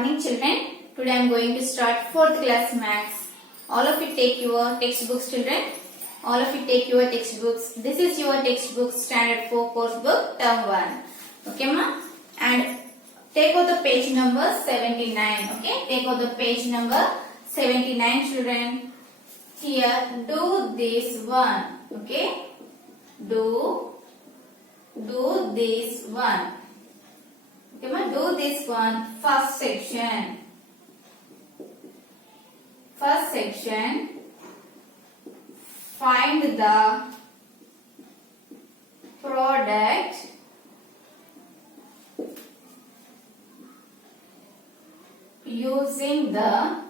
morning children. Today I am going to start 4th class maths. All of you take your textbooks children. All of you take your textbooks. This is your textbook standard 4 course book term 1. Okay ma? And take out the page number 79. Okay? Take out the page number 79 children. Here do this one. Okay? Do this one. Okay, ma, do this one. First section. Find the product using the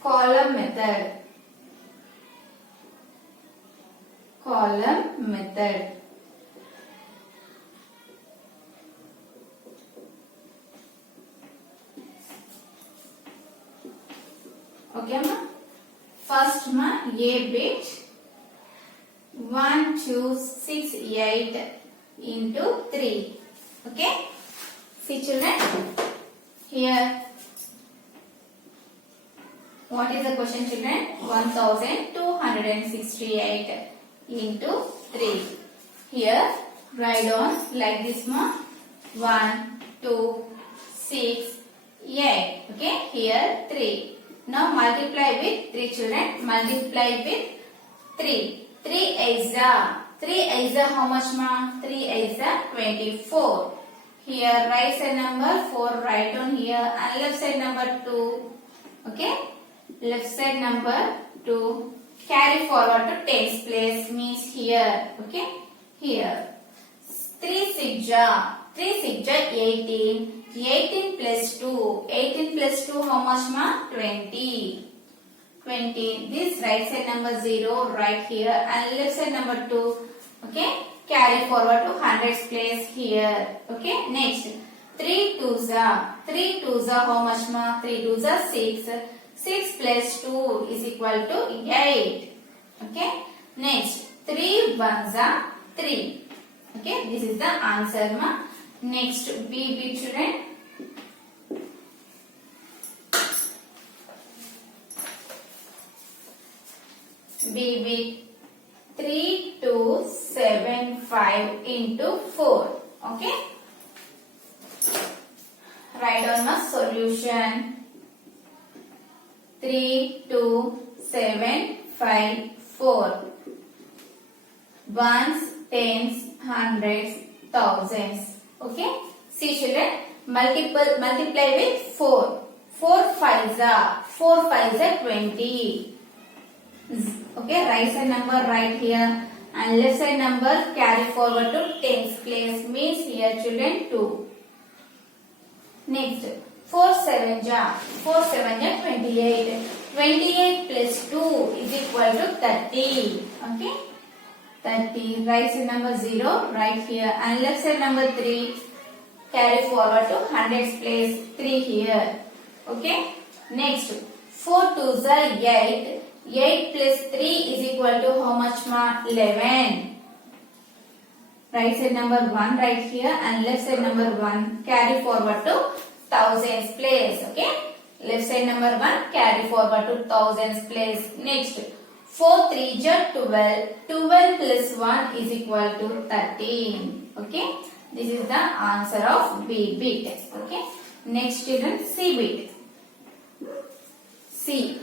column method. Okay ma? First ma, A bit 1, 2, 6, 8 into 3. Okay? See children? Here. What is the question children? 1268 into 3. Here, write down like this ma. 1, 2, 6, 8. Okay? Here 3. Now multiply with 3 children. Multiply with 3. 3 is how much ma? 3 is 24. Here right side number 4 write down here and left side number 2. Okay? Left side number 2. Carry forward to tens place means here. Okay? Here. 3 6 ja 18. 18 plus 2. 18 plus 2 how much ma? 20. This right side number 0 right here and left side number 2. Okay? Carry forward to hundreds place here. Okay? Next. 3 2s how much ma? 3 2s 6. 6 plus 2 is equal to 8. Okay? Next. 3 1s 3. Okay? This is the answer ma. Next, B children. B 3 2 7 5 into 4. Okay? Write down the solution. 3 2 7 5 4. Ones, tens, hundreds, thousands. Okay? See children, multiply with 4. 4 5s are 20. Okay, right side number right here and left side number carry forward to tens place means here children 2. Next, 4 7 ja 28. 28 plus 2 is equal to 30. Okay? 30. Right side number 0 right here and left side number 3 carry forward to hundreds place 3 here. Okay? Next 4 2s are 8. 8 plus 3 is equal to how much ma? 11. Right side number 1 right here and left side number 1 carry forward to thousands place. Okay? Left side number 1 carry forward to thousands place. Next 4 3 are 12. 12 plus 1 is equal to 13. Okay? This is the answer of B bit. Okay? Next children, C bit. C.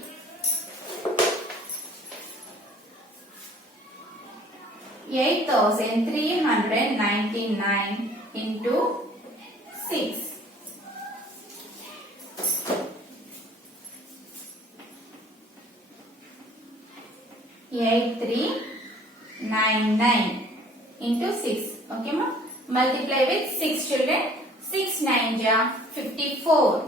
$8,399 into 6. $8,399 into 6. Okay ma? Multiply with 6 children. 6 9 ja 54.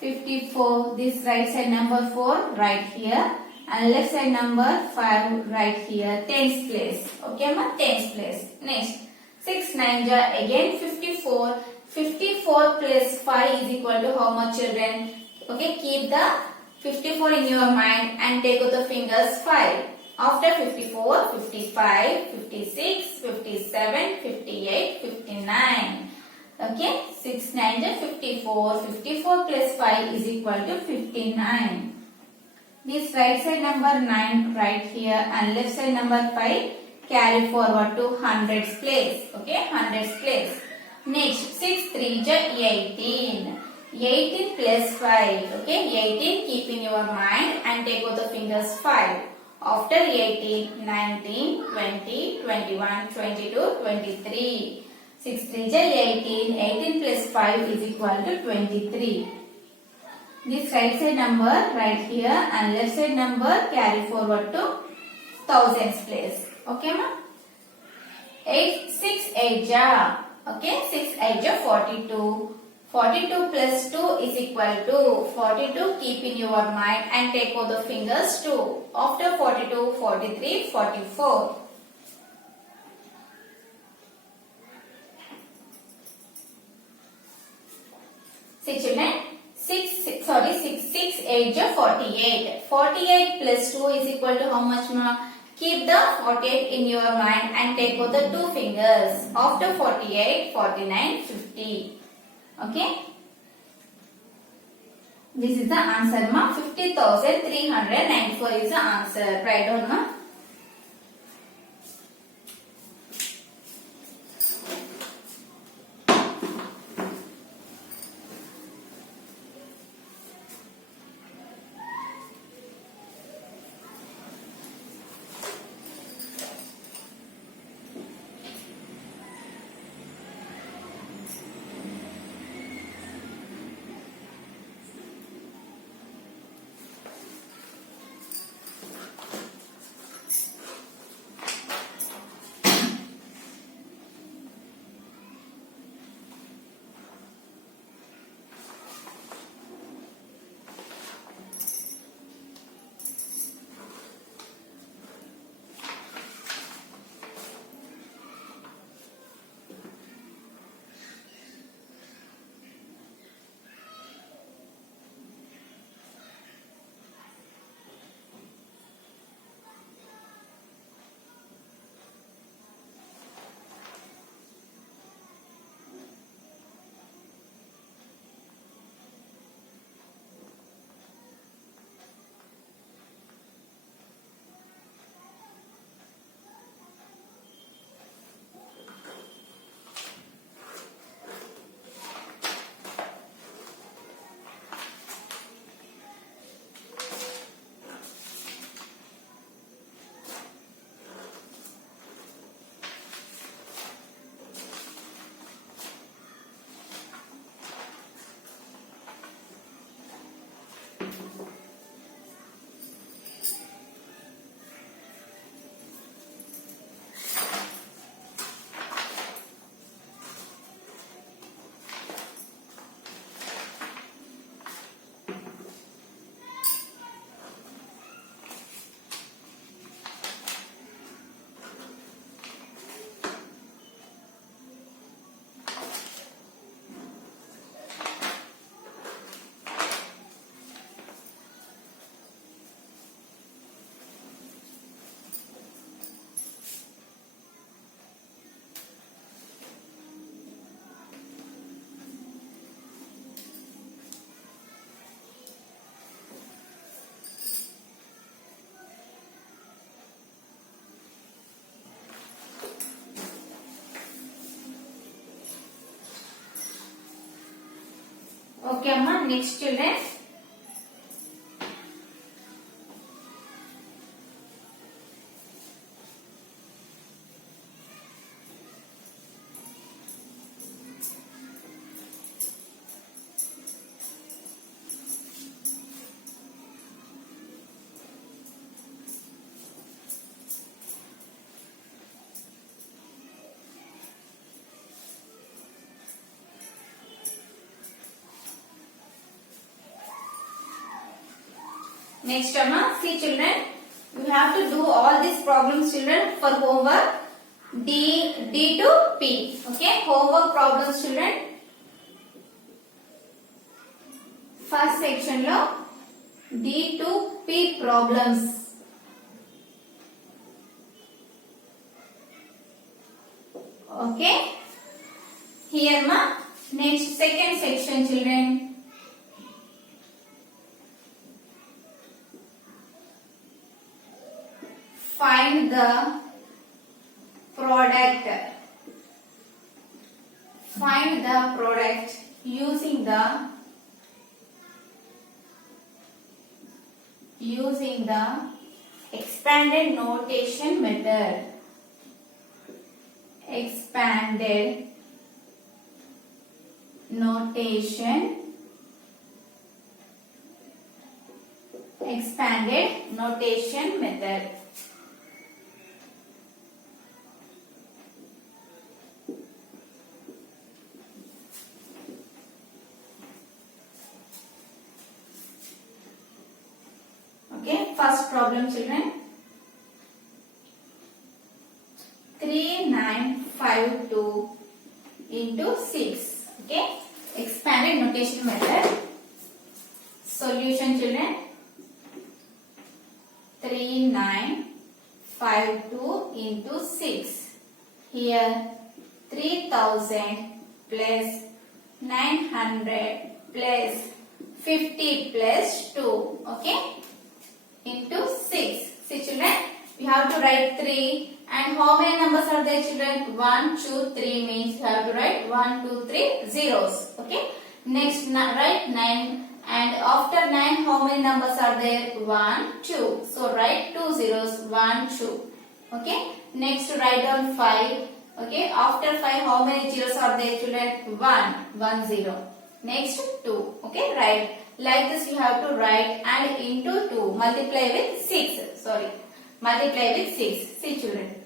54. This right side number 4 right here and left side number 5 right here. Tens place. Okay ma? Tens place. Next. 6 9 ja again 54. 54 plus 5 is equal to how much children? Okay, keep the 54 in your mind and take out the fingers 5. After 54, 55, 56, 57, 58, 59. Okay, 6 9 is 54. 54 plus 5 is equal to 59. This right side number 9 right here and left side number 5 carry forward to hundreds place. Okay, hundreds place. Next, 6 3 is 18. 18 plus 5. Okay, 18 keep in your mind and take out the fingers 5. After 18, 19, 20, 21, 22, 23. 6 3 is 18. 18 plus 5 is equal to 23. This right side number right here and left side number carry forward to thousands place. Okay, ma? 8 6 8 ja. Okay, 6 8 ja 42. 42 plus 2 is equal to 42. Keep in your mind and take out the fingers 2. After 42, 43, 44. See children, 6 8 is 48. 48 plus 2 is equal to how much, ma? Keep the 48 in your mind and take out the 2 fingers. After 48, 49, 50. Okay. This is the answer, ma. 50,394 is the answer. Write down, ma. Okay, amma. Next children. Next, amma, see children, you have to do all these problems, children, for homework D to P. Okay, homework problems, children. First section lo D to P problems. Okay, here ma Next, second section, children. Find the product. Find the product using the expanded notation method. Expanded notation method. Okay, first problem, children. 3952 into 6. Okay, expanded notation method. Solution, children. 3952 into 6. Here 3000 plus 900 plus 50 plus 2. Okay, into 6. See, children, we have to write 3. And how many numbers are there, children? 1, 2, 3 means you have to write 1, 2, 3 zeros. Okay. Next, write 9. And after 9, how many numbers are there? 1, 2. So write 2 zeros. 1, 2. Okay. Next, write down 5. Okay. After 5, how many zeros are there, children? 1, 1 0. Next, 2. Okay. Write. Like this you have to write, and into 2. Multiply with 6. Sorry. Multiply with 6. See, children.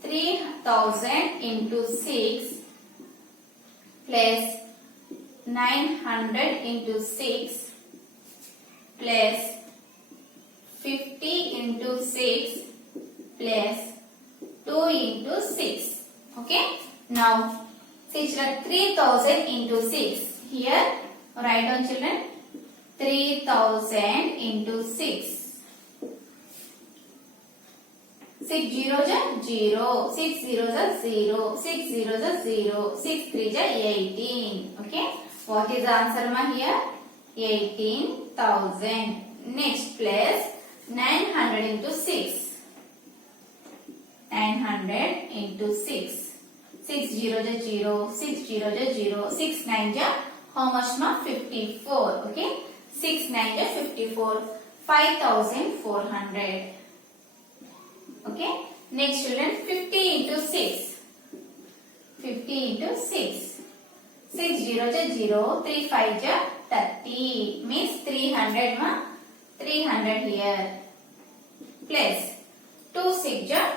3000 into 6 plus 900 into 6 plus 50 into 6 plus 2 into 6. Okay. Now, see, children, 3000 into 6. Here, write down, children. 3000 into 6. 6 zeros are 0, 6 zeros are 0, 6 zeros are 0, 6 3s are 18. Okay. What is the answer, ma, here? 18,000. Next, plus 900 into 6. 900 into 6. 6 zeros are 0, 6 zeros are 0, 6 9s are how much, ma? 54. Okay. 6 9s are 54. 5,400. Okay. Next, children, 50 into 6. 50 into 6. 6 zeros are 0. 3 5s are 30. Means 300, ma. 300 here. Plus 2 6s are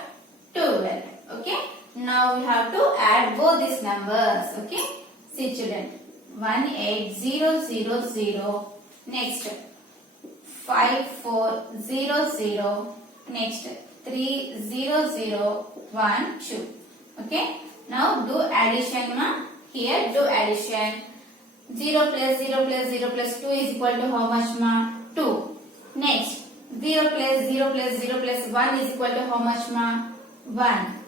12. Okay. Now we have to add both these numbers. Okay. See, children. 18000. Next, 5400. Next, 30012. Okay. Now do addition, ma. Here do addition. 0 plus 0 plus 0 plus 2 is equal to how much, ma? 2. Next, 0 plus 0 plus 0 plus 1 is equal to how much, ma? 1.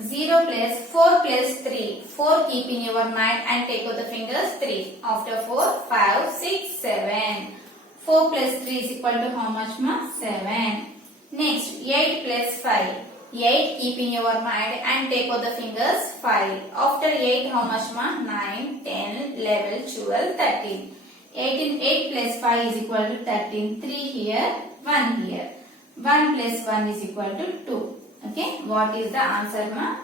0 plus 4 plus 3. 4 keep in your mind and take out the fingers. 3. After 4, 5, 6, 7. 4 plus 3 is equal to how much, ma? 7. Next, 8 plus 5. 8 keep in your mind and take out the fingers. 5. After 8, how much, ma? 9, 10, 11, 12, 13. 8 plus 5 is equal to 13. 3 here, 1 here. 1 plus 1 is equal to 2. Okay. What is the answer, ma?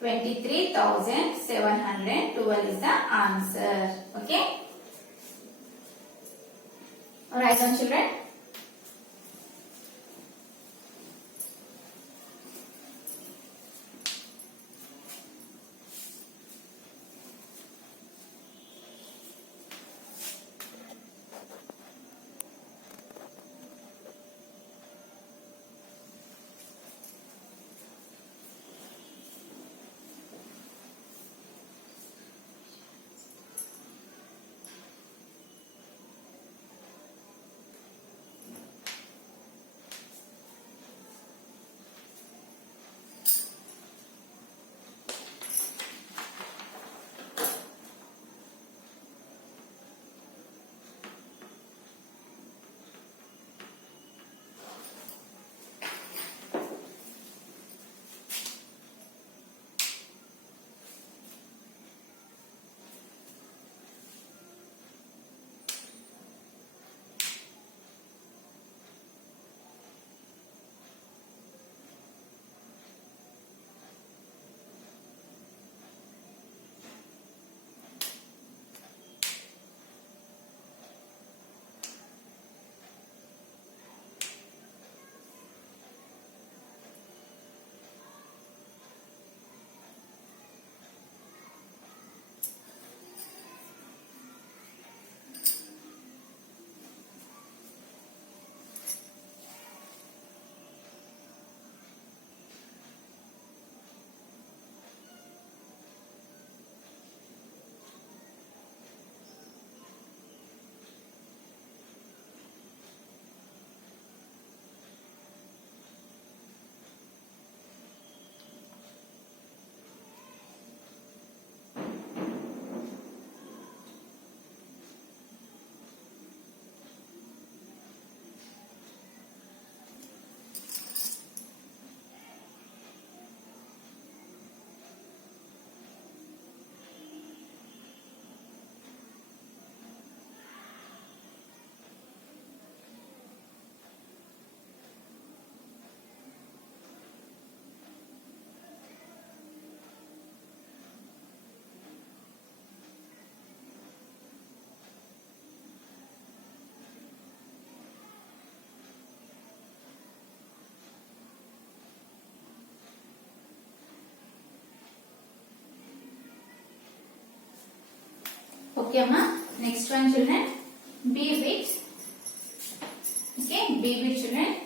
23,712 is the answer. Okay. Alright, children. Okay, amma. Next one, children. B with. Okay, B with children.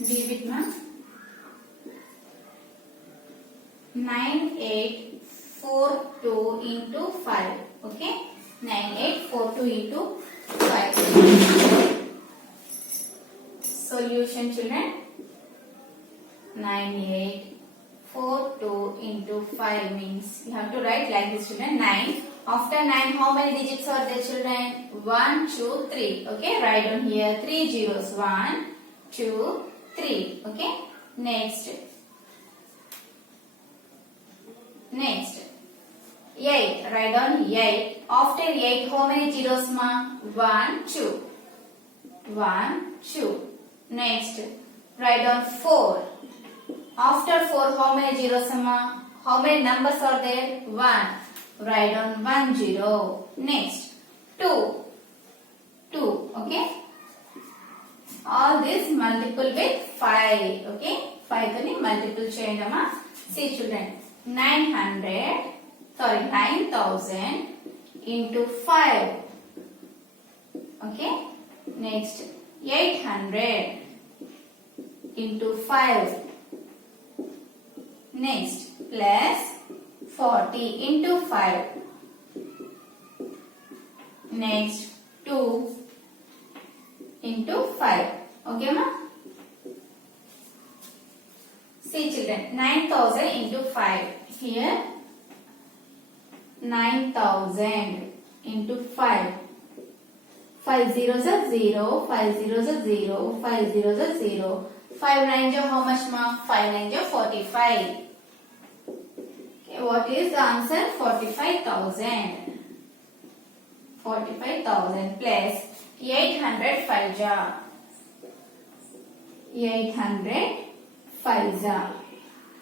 B with ma 9842 into 5. Okay, 9842 into 5. Solution, children. 9842 into 5 means you have to write like this, children. 9. After 9, how many digits are there, children? 1, 2, 3. Okay, write down here 3 zeros. 1, 2, 3. Okay, next 8. Write down 8. After 8, how many zeros, ma? 1, 2. 1, 2. Next, write down 4. After 4, how many zeros, ma? How many numbers are there? 1. Write down 1 0. Next, 2. 2. Okay. All this multiple with 5. Okay. 5 toni multiple cheyandama. See, children. 9,000 into 5. Okay. Next, 800 into 5. Next, plus 40 into 5. Next, 2 into 5. Okay, ma? See, children, 9,000 into 5. Here, 9,000 into 5. 5 zeros are 0, 5 zeros are 0, 5 zeros are 0. 5 nines are how much, ma? 5 nines are 45. Okay, what is the answer? 45,000. 45,000 plus 800 5 ja. 800 5 ja.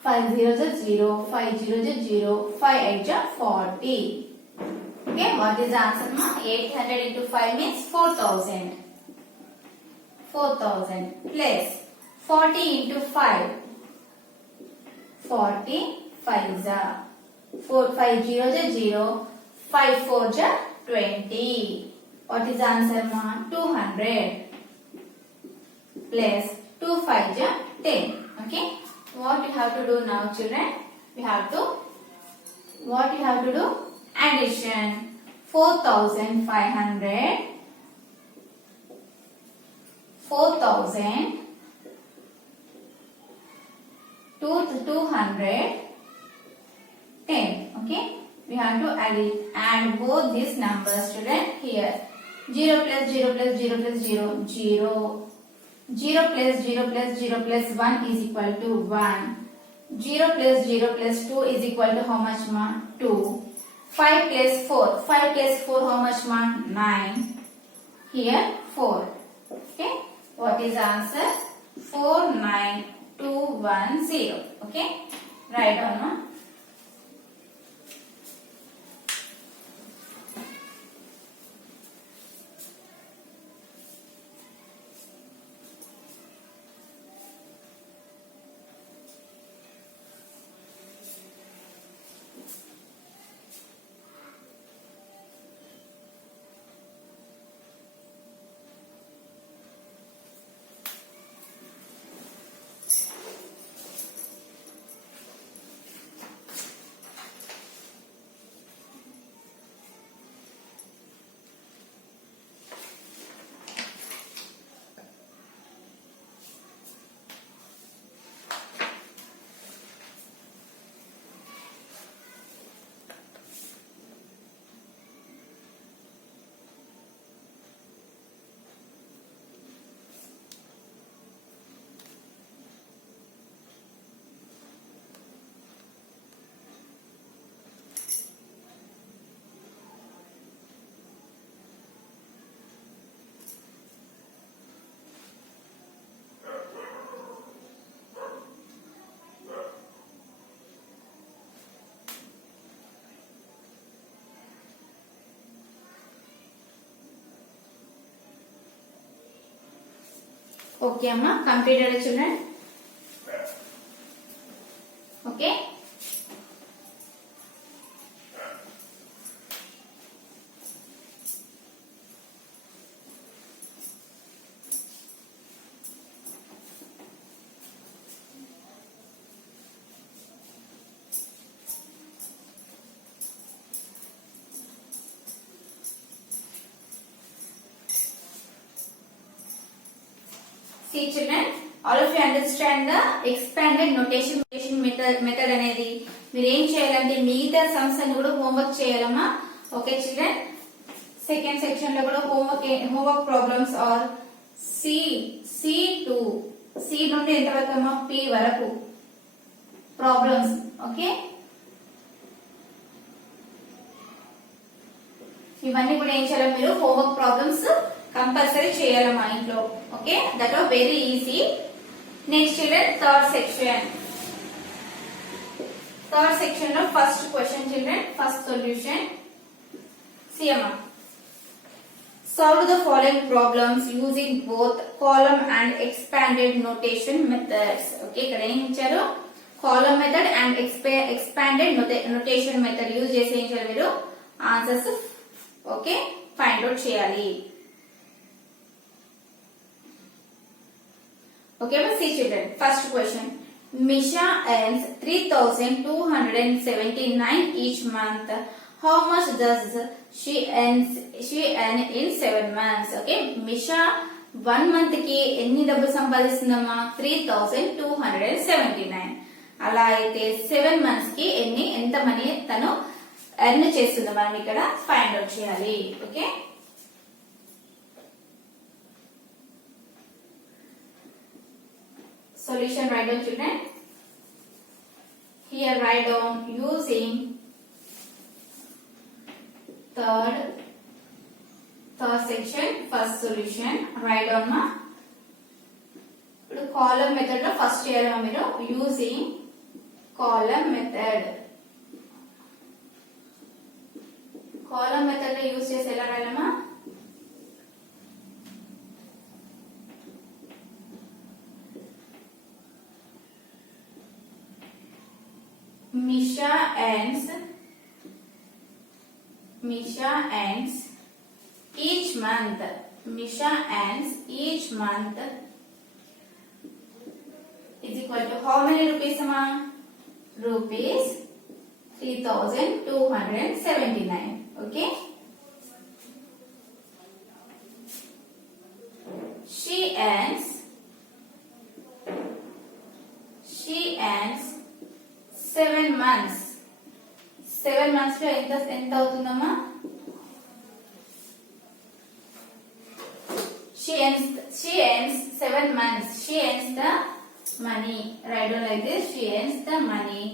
5 zeros are 0, 5 zeros are 0, 5 8 ja 40. Okay, what is the answer, ma? 800 into 5 means 4,000. 4,000 plus 40 into 5. 40 5 ja. 4 5 zeros are 0, 5 4 ja 20. What is the answer, ma? 200 plus 2 5 ja 10. Okay. What you have to do now, children? What you have to do? Addition. 4,500. 4,000 to 200. 10. Okay. We have to add both these numbers, children. Here 0 plus 0 plus 0 plus 0 0. 0 plus 0 plus 0 plus 1 is equal to 1. 0 plus 0 plus 2 is equal to how much, ma? 2. 5 plus 4. 5 plus 4 how much, ma? 9. Here 4. Okay. What is the answer? 49210. Okay. Write down, ma. Okay amma, completed children. Okay. See children, all of you understand the expanded notation method అనేది మీరు ఏం చేయాలంటే మిగతా sums అని కూడా homework చేయాలమ్మా. Okay children, second section లో కూడా హోంవర్క్ ప్రాబ్లమ్స్ ఆర్ C2 నుండి ఎంత వరకు అమ్మా P వరకు ప్రాబ్లమ్స్. ఓకే, ఇవన్నీ కూడా ఏం చేయాలి మీరు హోంవర్క్ ప్రాబ్లమ్స్ కంపల్సరీ చేయాలమ్మా ఇంట్లో. Okay, that are very easy. Next children third section లో first question children, first solution. See అమ్మా, solve the following problems using both column and expanded notation methods. Okay, ఇక్కడ ఏం ఇచ్చారు column method and expanded notation method use చేసి ఏం చేయాలి మీరు answers okay find out చేయాలి. Okay, but see children, first question. Misha earns 3,279 each month. How much does she earn in 7 months? Okay, Misha 1 month ki enni డబ్బులు సంపాదిస్తుందమ్మా 3,279. అలా అయితే 7 months కి ఎంత మనీ తను ఎర్న్ చేస్తుందో మనం ఇక్కడ ఫైండ్ అవుట్ చేయాలి. Okay, solution write down children. Here write down using third section first solution. Write down ma. ఇప్పుడు column method లో ఫస్ట్ చేయాలమ్మా మీరు using column method. column method లో యూజ్ చేసి ఎలా రాయాలమ్మా Misha earns each month. Misha earns each month is equal to how many rupees amma? Rupees 3,279. Okay. She earns 7 months. 7 months లో ఎంత అవుతుందమ్మా? She earns 7 months. She earns the money. Write down like this. She earns the money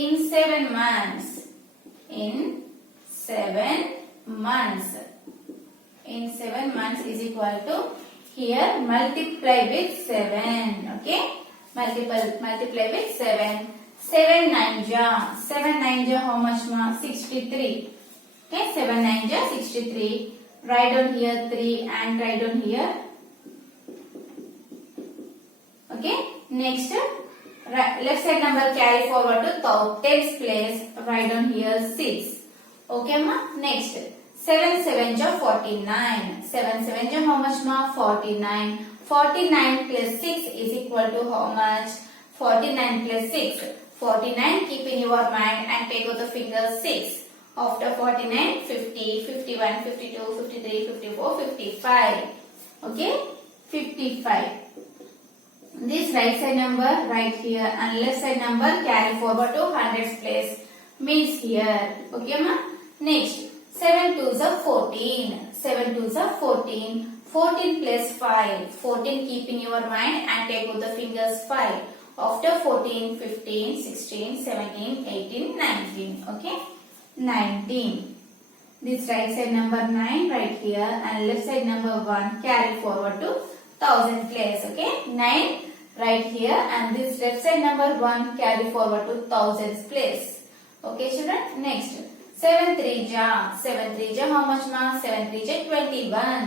in 7 months. In 7 months. In 7 months is equal to here multiply with 7. Okay. Multiply with 7. 7 9 ja how much ma? 63. Okay, 7 9 ja 63. Write down here 3 and write down here. Okay, next left side number carry forward to tens place. Write down here 6. Okay ma. Next 7 7 ja 49. 7 7 ja how much ma? 49. 49 plus 6 is equal to how much? 49 plus 6. 49 keep in your mind and take out the finger 6. After 49, 50, 51, 52, 53, 54, 55. Okay? 55. This right side number right here and left side number carry forward to hundreds place. Means here. Okay ma? Next. 7 2s are 14. 7 2s are 14. 14 plus 5. 14 keep in your mind and take out the fingers 5. After 14, 15, 16, 17, 18, 19. Okay? 19. This right side number 9 right here and left side number 1 carry forward to 1000 place. Okay? 9 right here and this left side number 1 carry forward to thousands place. Okay children? Next. 7 3 ja how much ma? 7 3 ja 21.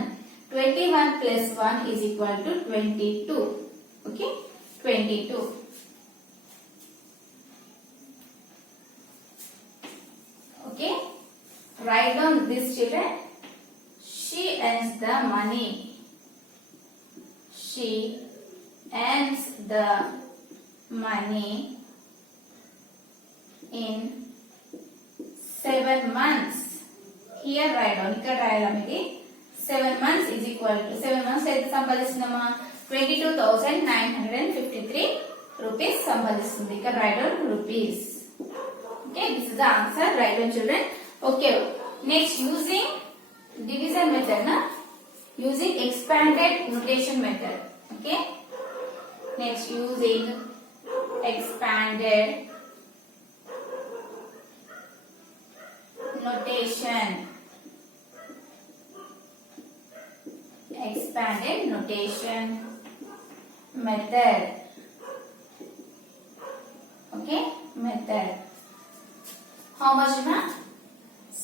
21 plus 1 is equal to 22. Okay, 22. Okay, write down this, children. She earns the money. She earns the money in 7 months. Here write down. ఇక్కడ రాయాలి. 7 months is equal to 7 months అయితే సంపాదిస్తుందమ్మా 22,953 rupees సంపాదిస్తుంది. ఇక్కడ write down rupees. Okay, this is the answer. Write down, children. Okay, next using division method na, using expanded notation method. Okay, next using expanded notation. Expanded notation method. Okay, method. How much na?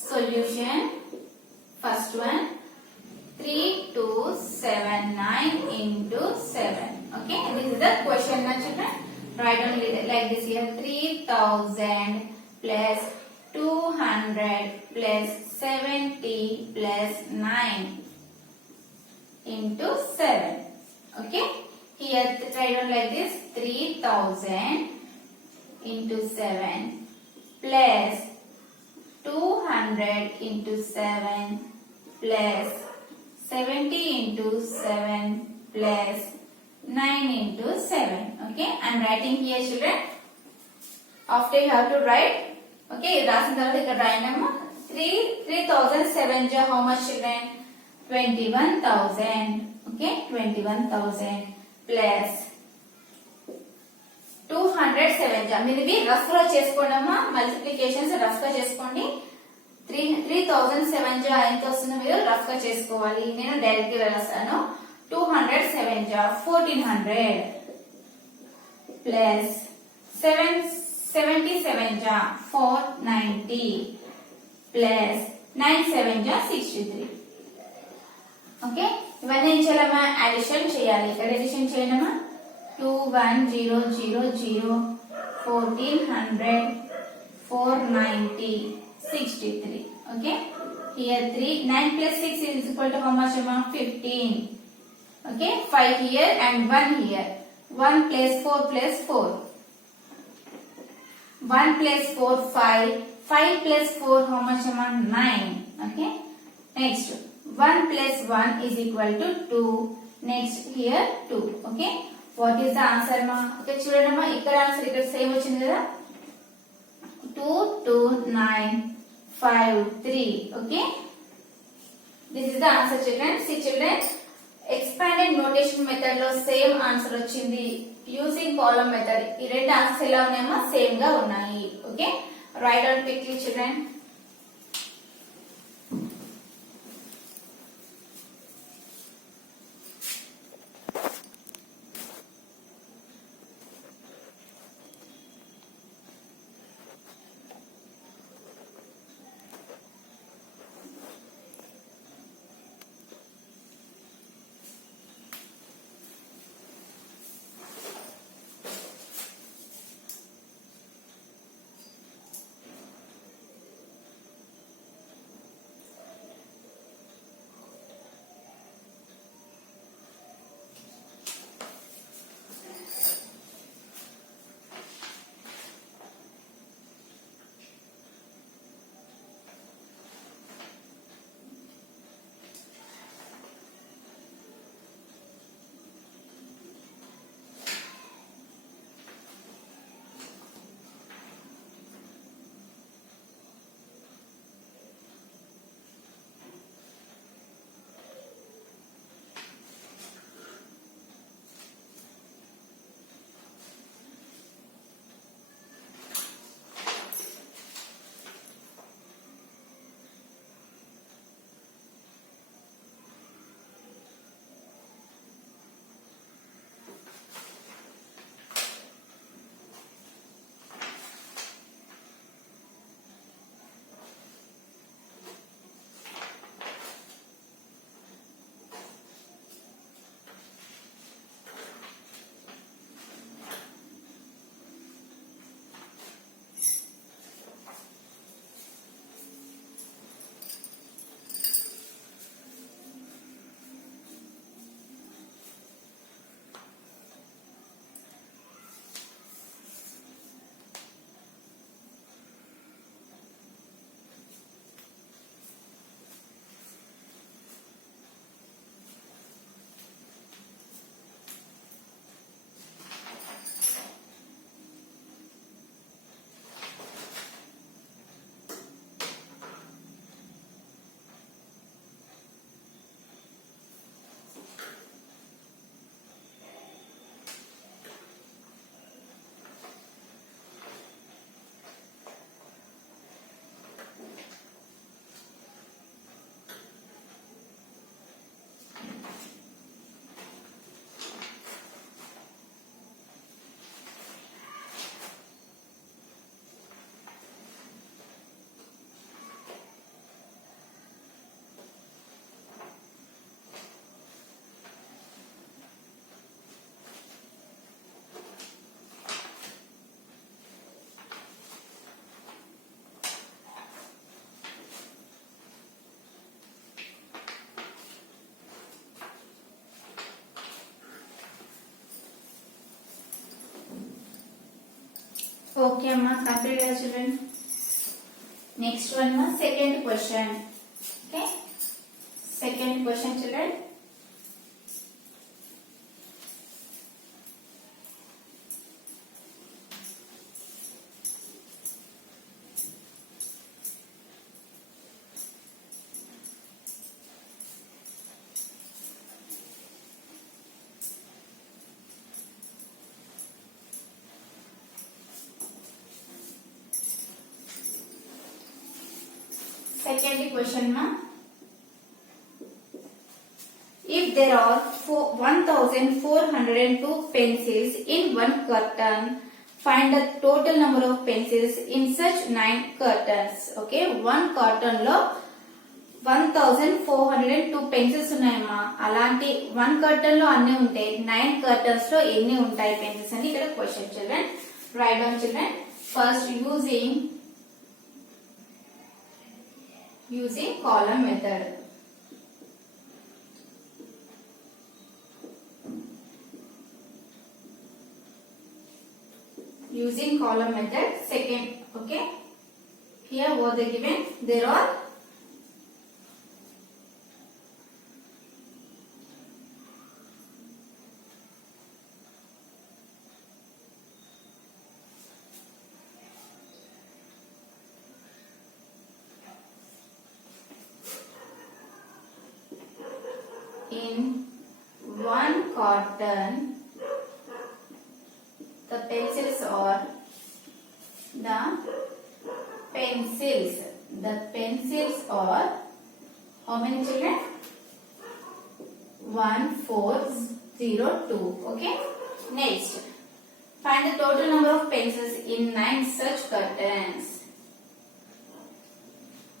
Solution. First one 3279 into 7. Okay, this is the question na, children. Write down like this here. 3000 plus 200 plus 70 plus 9 into 7. Okay, here write down like this. 3000 into 7 plus 200 into 7 plus 70 into 7 plus 9 into 7. Okay, I am writing here, children. After you have to write. Okay, రాసిన తర్వాత ఇక్కడ రాయండమ్మా. 3007 how much, children? 21,000. Okay, 21,000 plus 207 మీరు ఇవి rough లో చేసుకోండి అమ్మా. Multiplications rough గా చేసుకోండి. 3007 ఎంత వస్తుందో మీరు రఫ్ గా చేసుకోవాలి. నేను డైరెక్ట్ గా రాస్తాను. 207 1400 ప్లస్ 77 490 ప్లస్ 97 63. ఓకే, ఇవన్నీ ఏం చేయాలమ్మా? అడిషన్ చేయాలి. ఇక్కడ addition చేయండమ్మా. 21000 1400 490 63. Okay, here 9 plus 6 is equal to how much, amma? 15. Okay, 5 here and 1 here. 1 plus 4 plus 4. 1 plus 4 5. 5 plus 4 how much, amma? 9. Okay, next 1 plus 1 is equal to 2. Next here 2. Okay, what is the answer, ma? Okay, చూడండి అమ్మా, ఇక్కడ answer ఇక్కడ same వచ్చింది కదా. 22953. Okay, this is the answer, children. See, children, expanded notation method లో same answer వచ్చింది. Using column method ఈ రెండు ఆన్సర్స్ ఎలా ఉన్నాయమ్మా? సేమ్ గా ఉన్నాయి. Okay, right down quickly, children. Okay, amma, complete your children. Next one, ma, second question. Okay, second question, children. Second question, ma. If there are 1402 pencils in one curtain, find the total number of pencils in such 9 curtains. Okay, one curtain lo 1402 pencils ఉన్నాయమ్మా. అలాంటి one curtain లో అన్ని ఉంటాయి. 9 curtains లో ఎన్ని ఉంటాయి pencils అని ఇక్కడ question children. Write down children. First using column method. Using column method. Second, okay. Here what they given? There are in one carton the pencils are the pencils are how many children? 1402. Okay, next find the total number of pencils in 9 such curtains.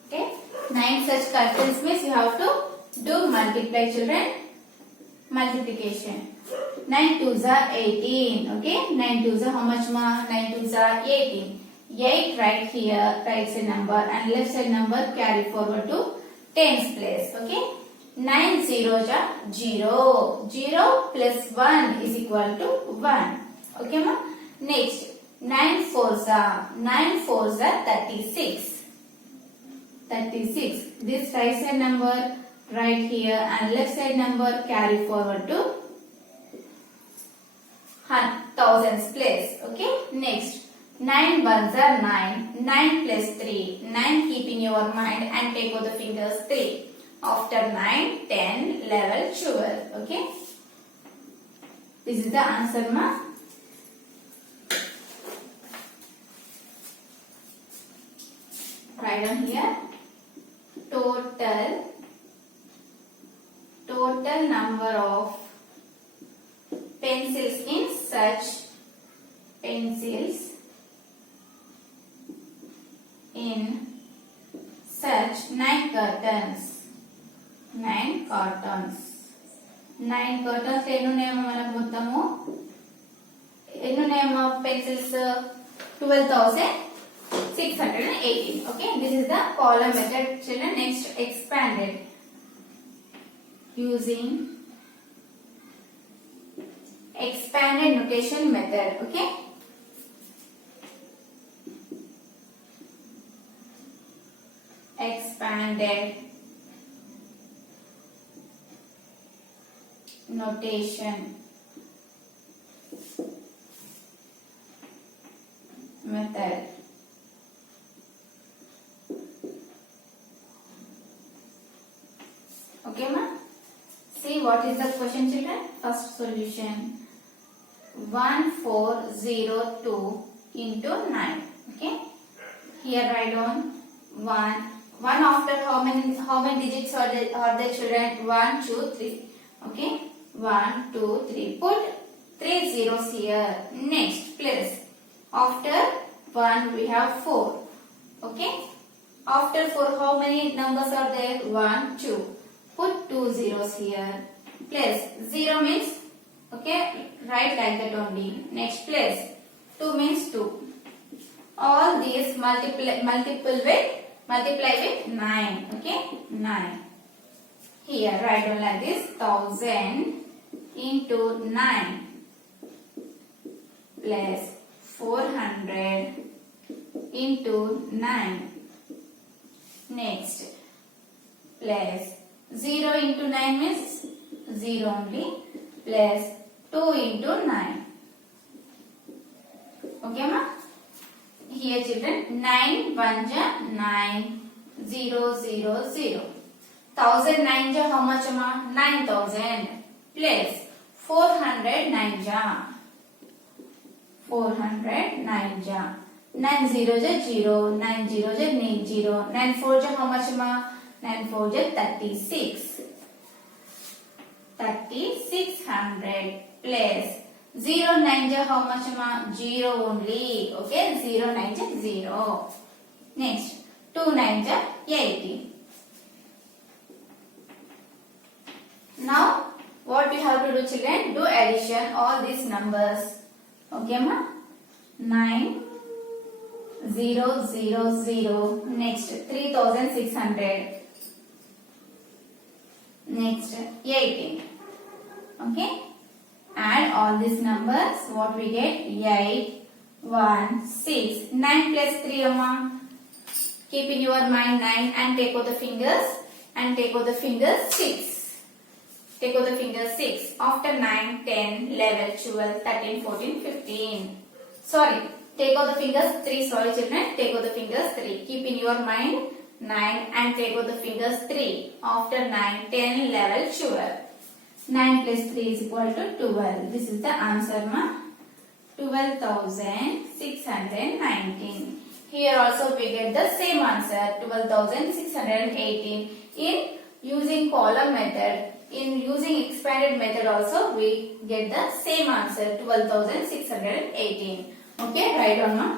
Okay, 9 such curtains means you have to do multiply children. Multiplication. 9 2s are 18. Okay, 9 2s are how much ma? 9 2s are 18. 8 right here, right side number and left side number carry forward to tens place. Okay, 9 zeros are 0. 0 plus 1 is equal to 1. Okay ma? Next 9 4s are 36. 36. This right side number right here and left side number carry forward to thousands place. Okay, next 9 ones are 9. 9 plus 3. 9 keep in your mind and take out the fingers 3. After 9, 10, 11, 12. Okay, this is the answer ma. Write down here total number of pencils in such 9 curtains. 9 curtains ఎన్ని ఉన్నాయమ్మా మనకు మొత్తము? ఎన్ని ఉన్నాయమ్మా pencils? 12,618. Okay, this is the column method children. Next expanded. Using expanded notation method. Okay, expanded notation method. Okay ma? See what is the question children? First solution 1402 into 9. Okay, here write down 1 after how many digits are there children? 1 2 3. Okay, 1 2 3. Put 3 zeros here. Next place after 1 we have 4. Okay, after 4 how many numbers are there? 1 2. Put 2 zeros here. Place 0 means okay, write like that only. Next place 2 means 2. All these multiply with 9. Okay, 9. Here write down like this 1000 into 9 plus 400 into 9. Next, plus 0 into 9 means 0 only, plus 2 into 9. Okay ma? Here children, 9 1 ja 9, 0 0 0. 1009 ja how much ma? 9000, plus 409 ja 409 ja 9 0 ja 0, 9 0 ja 0, 9 4 ja how much ma? 9 4 ja 36, 3600, plus 0 9 ja how much ma? 0 only. Okay, 0 9 ja 0. Next, 2 9 ja 80. Now what we have to do children? Do addition all these numbers. Okay ma? 9 0 0 0. Next, 3600. Next, 18. Okay, add all these numbers. What we get? 8 1 6. 9 plus 3 amma. Keep in your mind 9 and take out the fingers, and take out the fingers 6. Take out the fingers 6. After 9, 10, 11, 12, 13, 14, 15. Sorry, take out the fingers 3. Sorry children, take out the fingers 3. Keep in your mind 9 and take out the fingers 3. After 9, 10, 11, 12. 9 plus 3 is equal to 12. This is the answer ma. 12,619. Here also we get the same answer, 12,618. In using column method, in using expanded method also we get the same answer, 12,618. Okay, write down ma.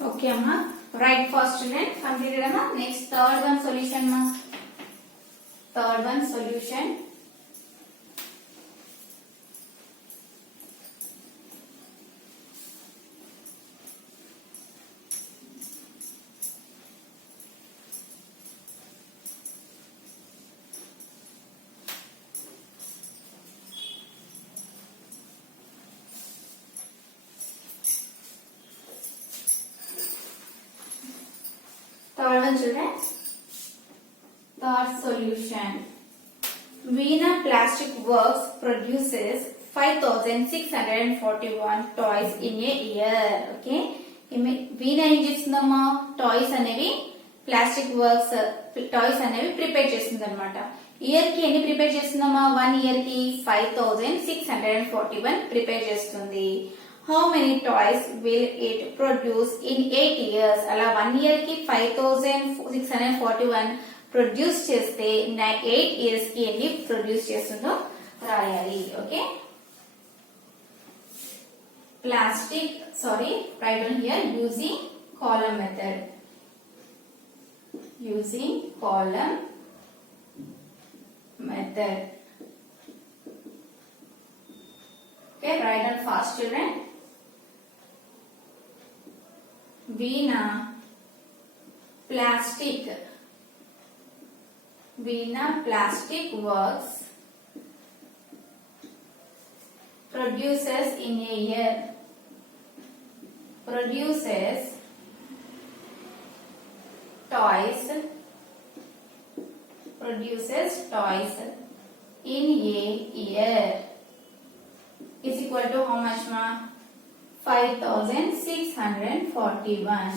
Okay amma, write first children, completed amma. Next, third one solution ma. Third one solution. Third one children. Third solution. Veena Plastic Works produces 5,641 toys in a year. Okay. Veena ఏం చేస్తుందమ్మా, toys అనేవి plastic works toys అనేవి prepare చేస్తుంది అనమాట. Year కి ఎన్ని prepare చేస్తుందమ్మా? 1 year కి 5,641 prepare చేస్తుంది. How many toys will it produce in 8 years? అలా 1 ఇయర్ కి 5,641 ప్రొడ్యూస్ చేస్తే 8 ఇయర్స్ కి ఎన్ని ప్రొడ్యూస్ చేస్తుందో రాయాలి. Okay, plastic write down here using column method. using column method. Okay, write down fast, children. Veena Plastic. Veena Plastic Works produces in a year. Produces toys. Produces toys in a year. Is equal to how much, ma? 5641.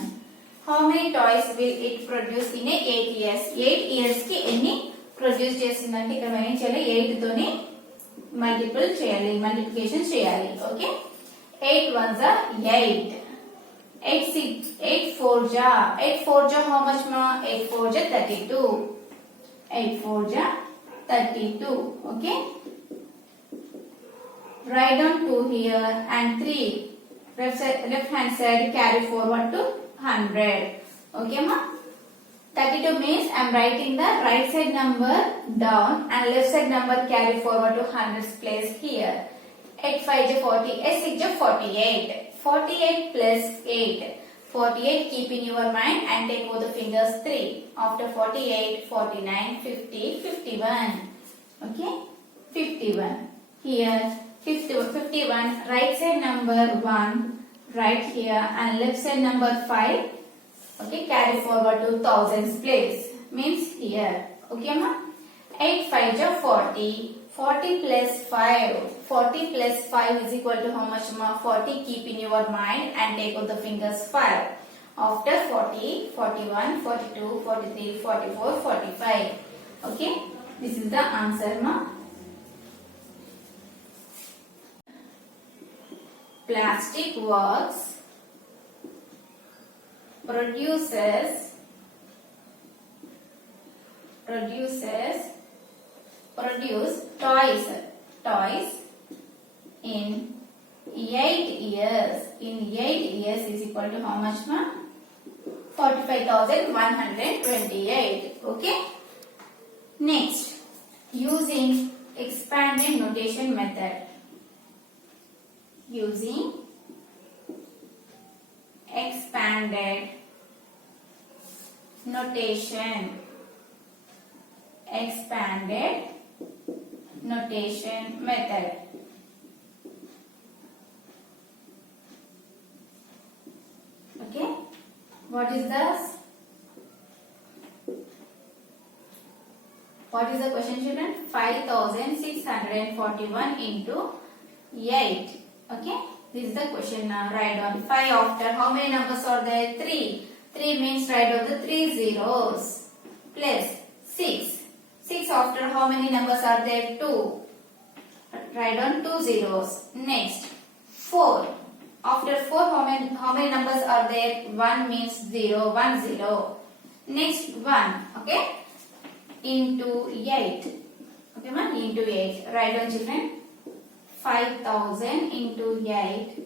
How many toys will it produce in a 8 years? 8 years ki enni produce చేసిందంటే ఇక్కడ మనం ఏం చేయాలి? 8 తోని multiple చేయాలి, multiplication చేయాలి. Okay, 8 ones are 8. 8 fours are 8 how much, ma? 8 fours are 32. 8 fours are 32. Okay, write down 2 here and 3. Left hand side carry forward to 100. Okay, ma? 32 means I am writing the right side number down and left side number carry forward to 100's place here. 8 5 is 40, 8 6 is 48. 48 plus 8. 48 keep in your mind and take both the fingers 3. After 48, 49, 50, 51. Okay, 51. Here 51, right side number 1, right here and left side number 5. Okay, carry forward to thousands place, means here. Okay, ma? 8 5 is 40. 40 plus 5. 40 plus 5 is equal to how much, ma? 40 keep in your mind and take out the fingers 5. After 40, 41, 42, 43, 44, 45. Okay, this is the answer, ma? Plastic Works produces toys in 8 years. In 8 years is equal to how much, ma? 45,128. Okay, next, using expanded notation method. Using expanded notation. Expanded notation method. Okay, what is this? What is the question, children? 5641 into 8. Okay, this is the question. Now write down 5 after how many numbers are there? 3. 3 means write down the 3 zeros plus 6. 6 after how many numbers are there? 2. Write down 2 zeros. Next 4. After 4 how many numbers are there? 1 means 0. 1 0. Next 1. Okay, into 8. Okay, man, into 8. Write down, children. 5,000 into 8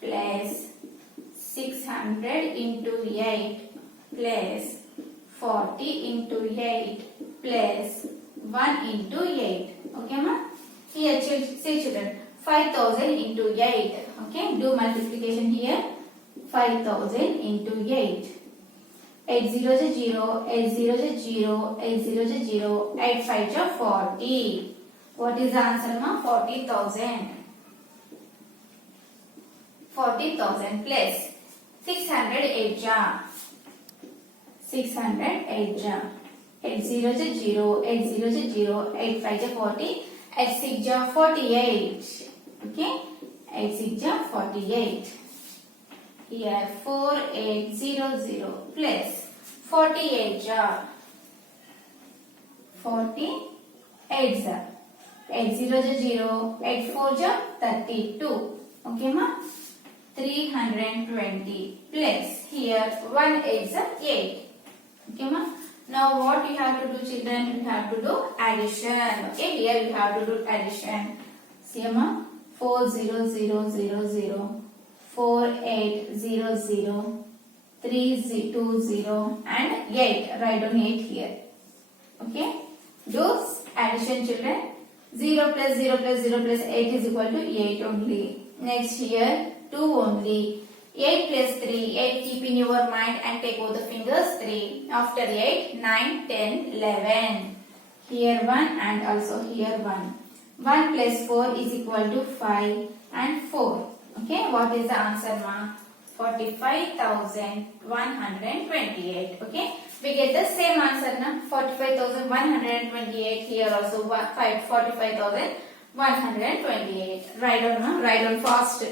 plus 600 into 8 plus 40 into 8 plus 1 into 8. Okay, ma? Here, say, children, 5,000 into 8. Okay, do multiplication here. 5,000 into 8. 8 0 is 0, 8 0 is 0, 8 0 is 0, 8 5 is 40. What is the answer, ma? 40,000. 40,000 plus 608 jar. 608 jar. 8 0 is 0, 8 0 is 0, 8 5 is 40, 8 6 is 48. Okay, 8 6 is 48. Here 4800 plus 48 jar. 48 jar. 8 0 is 0, 8 4 is 32. Okay, ma? 320 plus here 1 is 8. Okay, ma? Now what you have to do, children? You have to do addition. Okay, here you have to do addition. See, ma? 4 0 0 0 0, 4 8 0 0, 2 0 and 8. Write down 8 here. Okay. Do addition, children. 0 plus 0 plus 0 plus 8 is equal to 8 only. Next here 2 only. 8 plus 3. 8 keep in your mind and take out the fingers. 3. After 8, 9, 10, 11. Here 1 and also here 1. 1 plus 4 is equal to 5 and 4. Okay. What is the answer, ma? 45,128. Okay. We get the same answer now. 45,128. Here also 45,128. Write down, ma. Write down fast.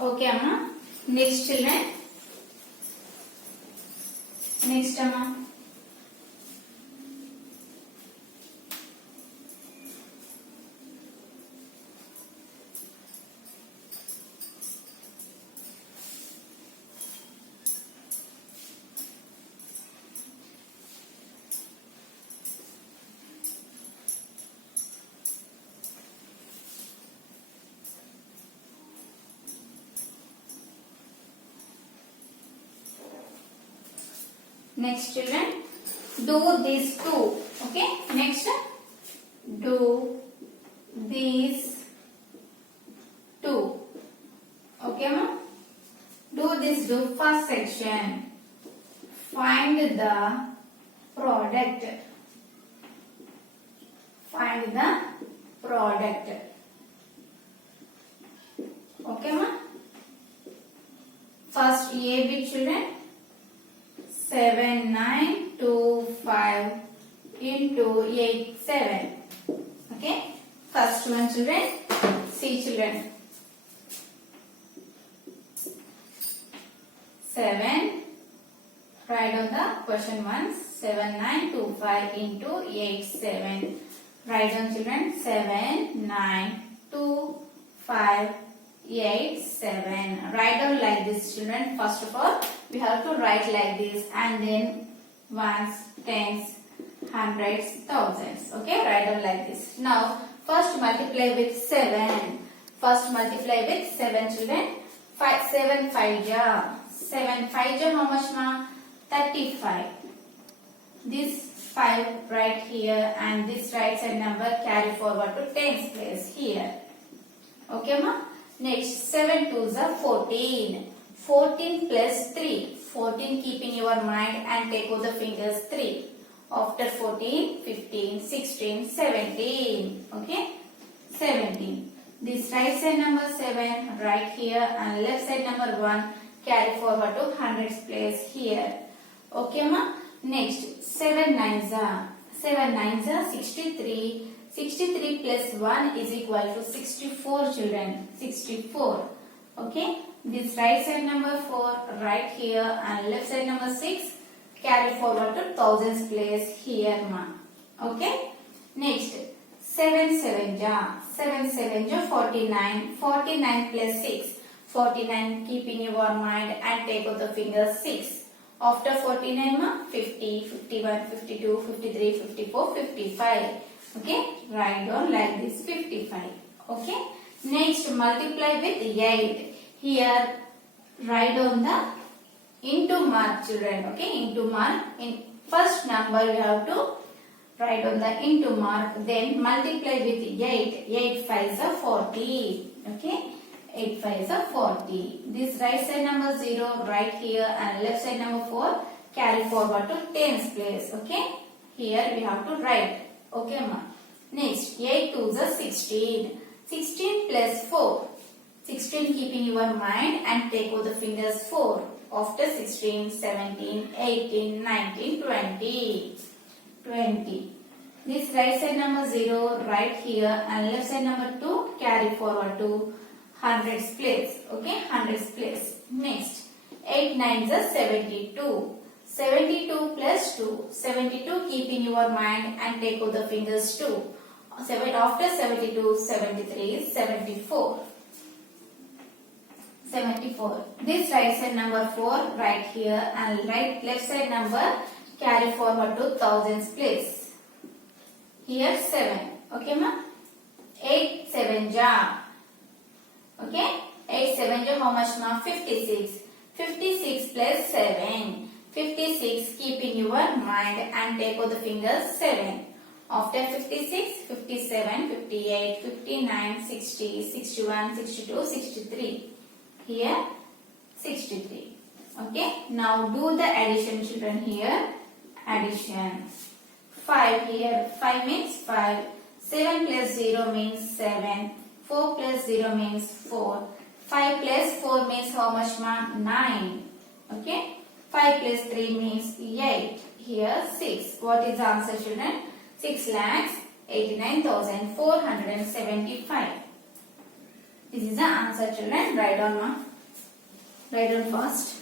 Okay, Amma. Next, children. Next, Amma. Next, children, do these two. Okay. Next, do these two. Okay, ma? Do this. Do first section. Find the product. Find the product. Okay, ma? First, A bit, children. 7925 into 87. Okay. First one, children. See, children. 7. Write on the question once. 7925 into 87. Write down, children. 7925 8 7. Write down like this, children. First of all, we have to write like this, and then ones, tens, hundreds, thousands. Okay, write down like this. Now, first multiply with 7. First multiply with 7 children. 7 5 ja. 7 5 ja how much ma? 35. This 5 right here and this right side number carry forward to tens place here. Okay ma? Next 7 2s are 14. 14 plus 3. 14 keep in your mind and take out the fingers 3. After 14, 15, 16, 17. Okay? 17. This right side number 7 right here and left side number 1 carry forward to hundreds place here. Okay ma? Next 7 9s are 63. 63 plus 1 is equal to 64 children. 64. Okay? This right side number 4 right here and left side number 6 carry forward to thousands place here ma. Okay? Next 7 7 ja. 7 7 ja 49. 49 plus 6. 49 keep in your mind and take out the fingers 6. After 49 ma 50, 51, 52, 53, 54, 55. Okay? Write down like this 55. Okay? Next multiply with 8. Here write down the into mark children. Okay? Into mark. In first number we have to write on the into mark, then multiply with 8. 8 5s are 40. Okay? 8 5s are 40. This right side number 0 right here and left side number 4 carry forward to tens place. Okay? Here we have to write. Okay ma. Next 8 2s are 16. 16 plus 4. 16 keep in your mind and take out the fingers 4. After 16, 17, 18, 19, 20. 20. This right side number 0 right here and left side number 2 carry forward to hundreds place. Okay, hundreds place. Next 8 9s are 72. 72 plus 2. 72 keep in your mind and take out the fingers 2. After 72, 73, 74. 74. This right side number 4 right here and left side number carry forward to thousands place. Here 7. Okay ma? 8 7 ja. Okay? 8 7 ja how much ma? 56. 56 plus 7. 56 keep in your mind and take out the fingers 7. After 56, 57, 58, 59, 60, 61, 62, 63. Here 63. Okay. Now do the addition children here. Addition. 5 here. 5 means 5. 7 plus 0 means 7. 4 plus 0 means 4. 5 plus 4 means how much ma? 9. Okay. 5 plus 3 means 8. Here 6. What is the answer children? 6,89,475. This is the answer children. Write down ma. Write down first.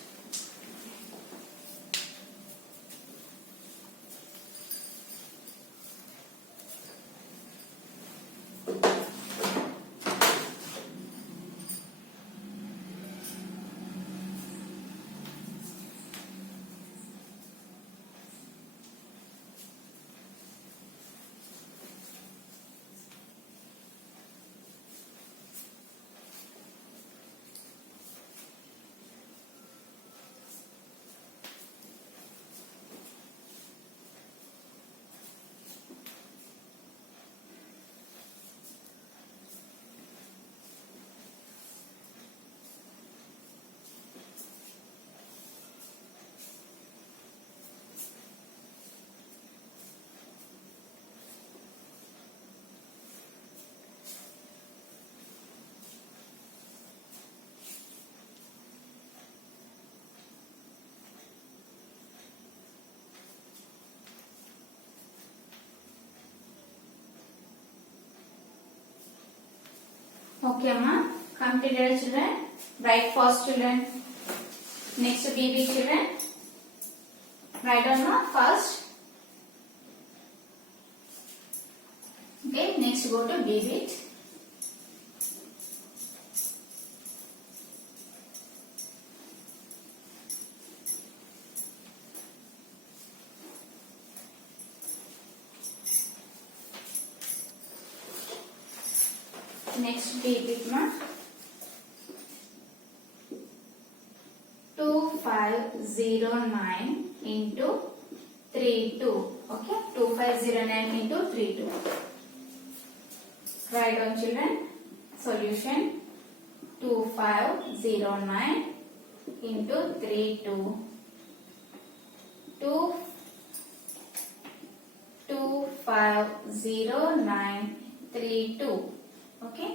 Okay ma. Completed children. Write first children. Next BB children. Write down ma first. Okay. Next go to BB. next keep it ma 2509 into 32. Okay, 2509 into 32. Write down children. Solution 2509 into 32. 250932. Okay.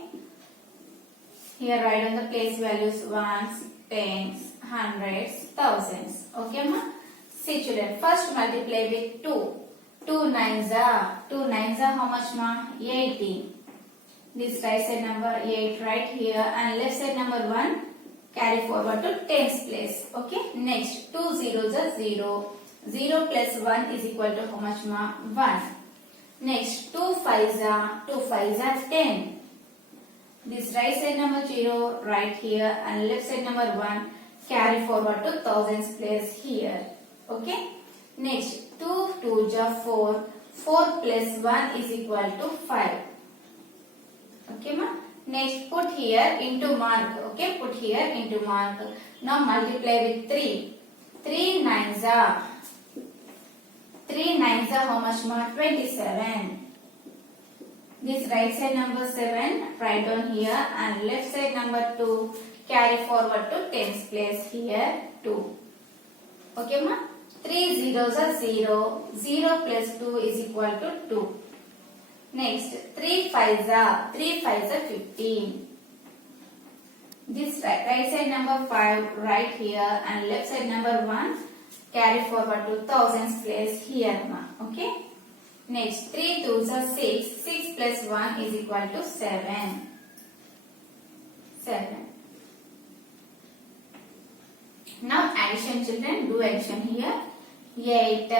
Here write on the place values ones, tens, hundreds, thousands. Okay ma? See children, first multiply with 2. 2 nines are how much ma? 18. This right side number 8 right here and left side number 1 carry forward to tens place. Okay. Next 2 zeros are 0. 0 plus 1 is equal to how much ma? 1. Next 2 fives are 10. This right side number 0 right here and left side number 1 carry forward to thousands place here. Okay. Next 2 2s are 4. 4 plus 1 is equal to 5. Okay ma? Next put here into mark. Okay, put here into mark. Now multiply with 3. 3 nines are how much more? 27. This right side number 7 write down here and left side number 2 carry forward to tens place here 2. Okay ma? 3 zeros are 0. 0 plus 2 is equal to 2. Next 3 fives are 15. This right side number 5 right here and left side number 1 carry forward to thousands place here ma. Okay. Next 3 2s are 6. 6 plus 1 is equal to 7. 7. Now addition children, do addition here. 8.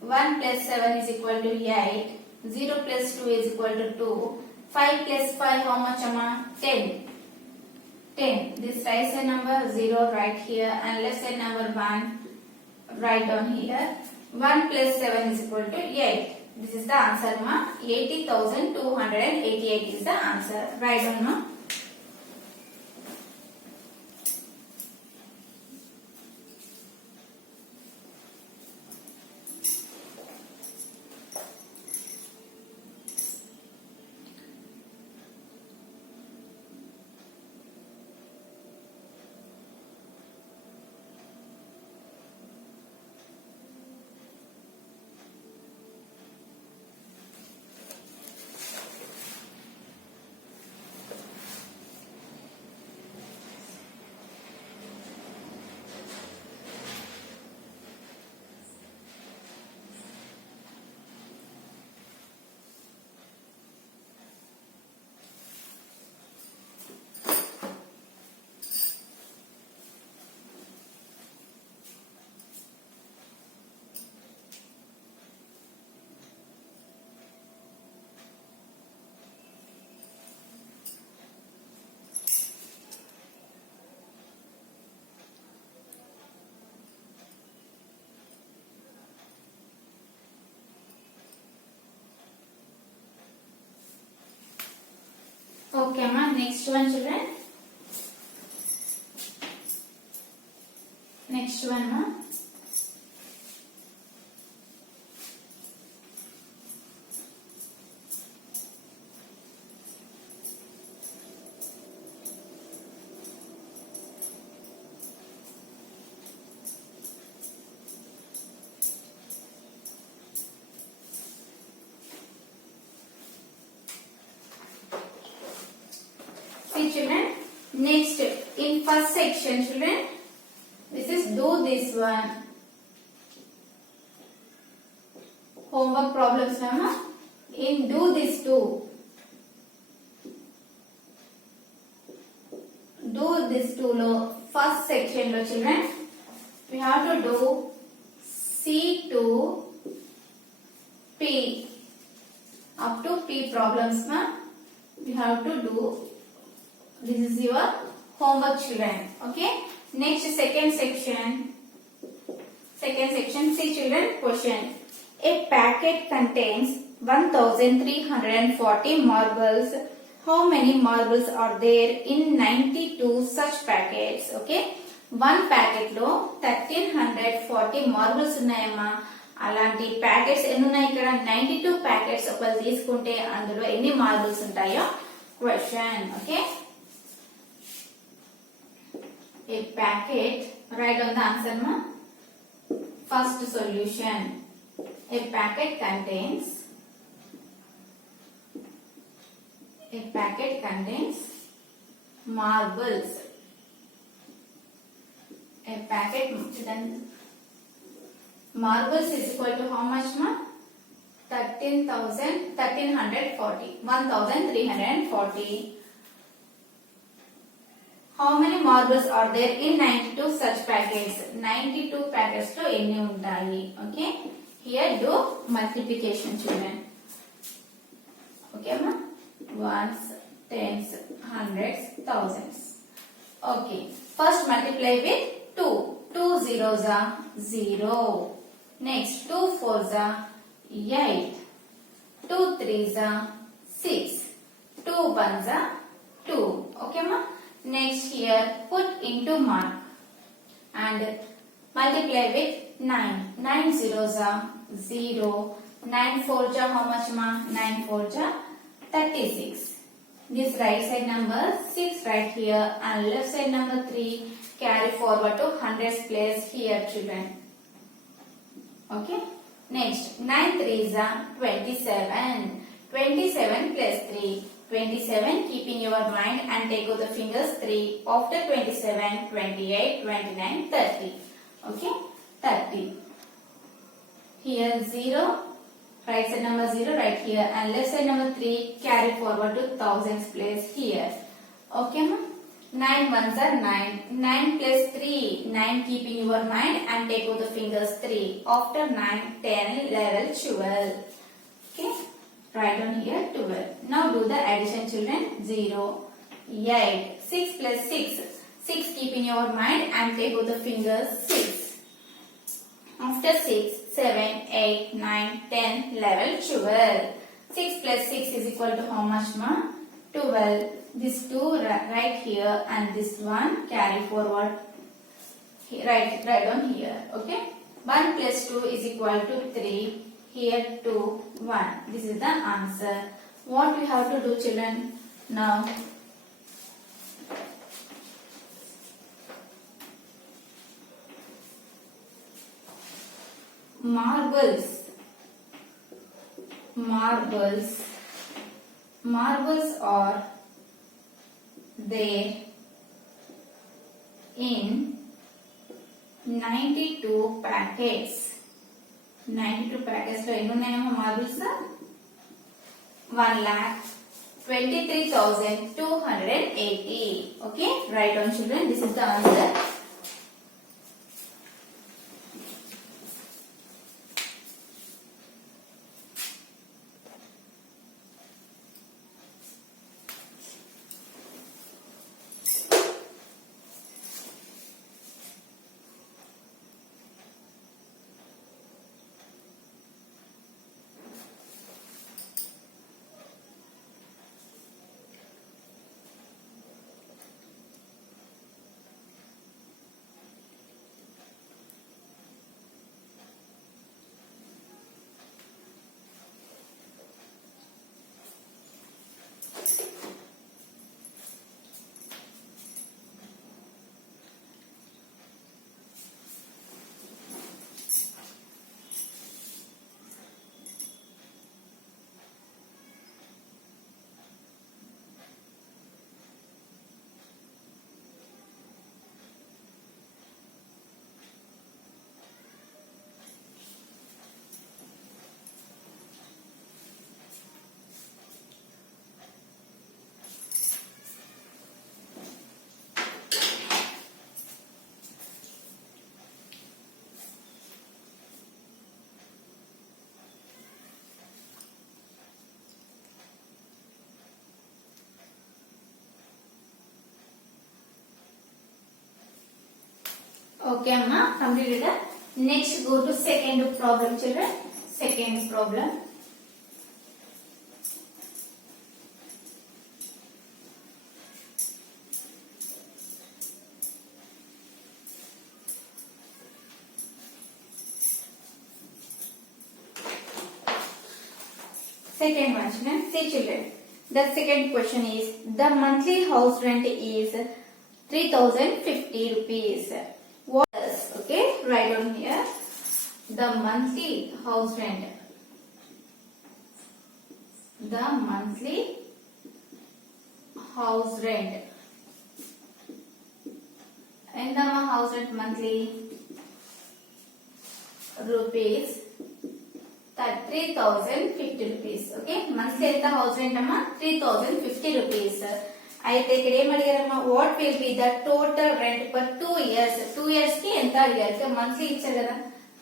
1 plus 7 is equal to 8. 0 plus 2 is equal to 2. 5 plus 5 how much ama? 10. 10. This right side number 0 right here and left side number 1 write down here. 1 plus 7 is equal to 8. This is the answer ma. 80,288 is the answer. Write down ma. Okay ma. Next one children. Next one ma. See children, next in first section children, this is do this one. Homework problems mama. In do this two. Do this two lo first section lo children, we have to do C to P up to P problems ma. We have to do. This is your homework children. Okay. Next second section. See children, question. A packet contains 1340 marbles. how many marbles are there in 92 such packets? Okay, one packet లో 1340 marbles ఉన్నాయమ్మా. అలాంటి packets ఎన్ని ఉన్నాయి ఇక్కడ? 92 packets ఒకవేళ తీసుకుంటే అందులో ఎన్ని మార్బుల్స్ ఉంటాయో question. Okay, a packet, write on the answer ma. First solution, a packet contains marbles. A packet then marbles is equal to how much ma? 1340. How many marbles are there in 92 such packets? 92 packets to ఎన్ని ఉంటాయి? Okay, here do multiplication children. Okay ma, ones, tens, hundreds, thousands. Okay, first multiply with 2. 2 zeros are 0. Next 2 fours are 8. 2 threes are 6. 2 ones are 2. Okay ma. Next here put into mark and multiply with 9. 9 zeros are 0. 9 fours are how much ma? 9 fours are 36. This right side number 6 right here and left side number 3 carry forward to hundreds place here children. Okay. Next 9 threes are 27. 27 plus 3. 27 keep in your mind and take out the fingers 3. After 27, 28, 29, 30. Okay, 30. Here 0, right side number 0 right here and left side number 3 carry forward to thousands place here. Okay ma. 9 ones are 9. 9 plus 3. 9 keep in your mind and take out the fingers 3. After 9, 10, 11, 12. Okay. Write down here 12. Now do the addition children. 0, 8, 6 plus 6. 6 keep in your mind and take out the fingers 6. After 6, 7, 8, 9, 10, 11, 12. 6 plus 6 is equal to how much ma? 12. This 2 right here and this one carry forward. Write down here. Okay. 1 plus 2 is equal to 3. Here 2, 1. This is the answer. What we have to do children now? Marbles are there in 92 packets. 92 packets లో ఎన్ని ఉన్నాయమ్మా marbles? 1,23,280. Okay, write down children. This is the answer. Okay amma, completed. Next go to second problem children. Second problem. Second one, children. See, children. The second question is the monthly house rent is 3050 rupees. What is, okay? Write down here. The monthly house rent. The monthly house rent. And the house rent monthly rupees 3050 rupees. Okay, monthly ఎంత house rent అమ్మా 3050 rupees. అయితే ఇక్కడ ఏం అడిగారమ్మా what will be the total rent for 2 years. 2 years కి ఎంత అడిగారు? Monthly ఇచ్చారు కదా,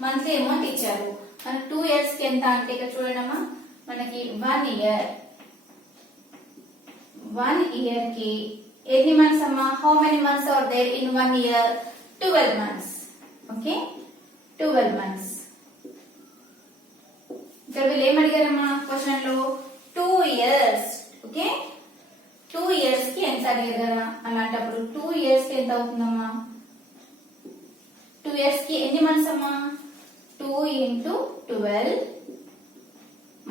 మంత్లీ అమౌంట్ ఇచ్చారు. మన 2 years కి ఎంత అంటే ఇక్కడ చూడండి అమ్మా, మనకి 1 year కి ఎన్ని మంత్స్ అమ్మా? how many months are there in 1 year? 12 months. Okay, 12 months. ఇక్కడ వీళ్ళు ఏం అడిగారమ్మా క్వశ్చన్ లో 2 years. ఓకే, 2 years కి ఎంత అడిగారు కదా, అలాంటప్పుడు 2 years కి ఎంత అవుతుందమ్మా? 2 years కి ఎన్ని మంత్స్ అమ్మా? 2 into 12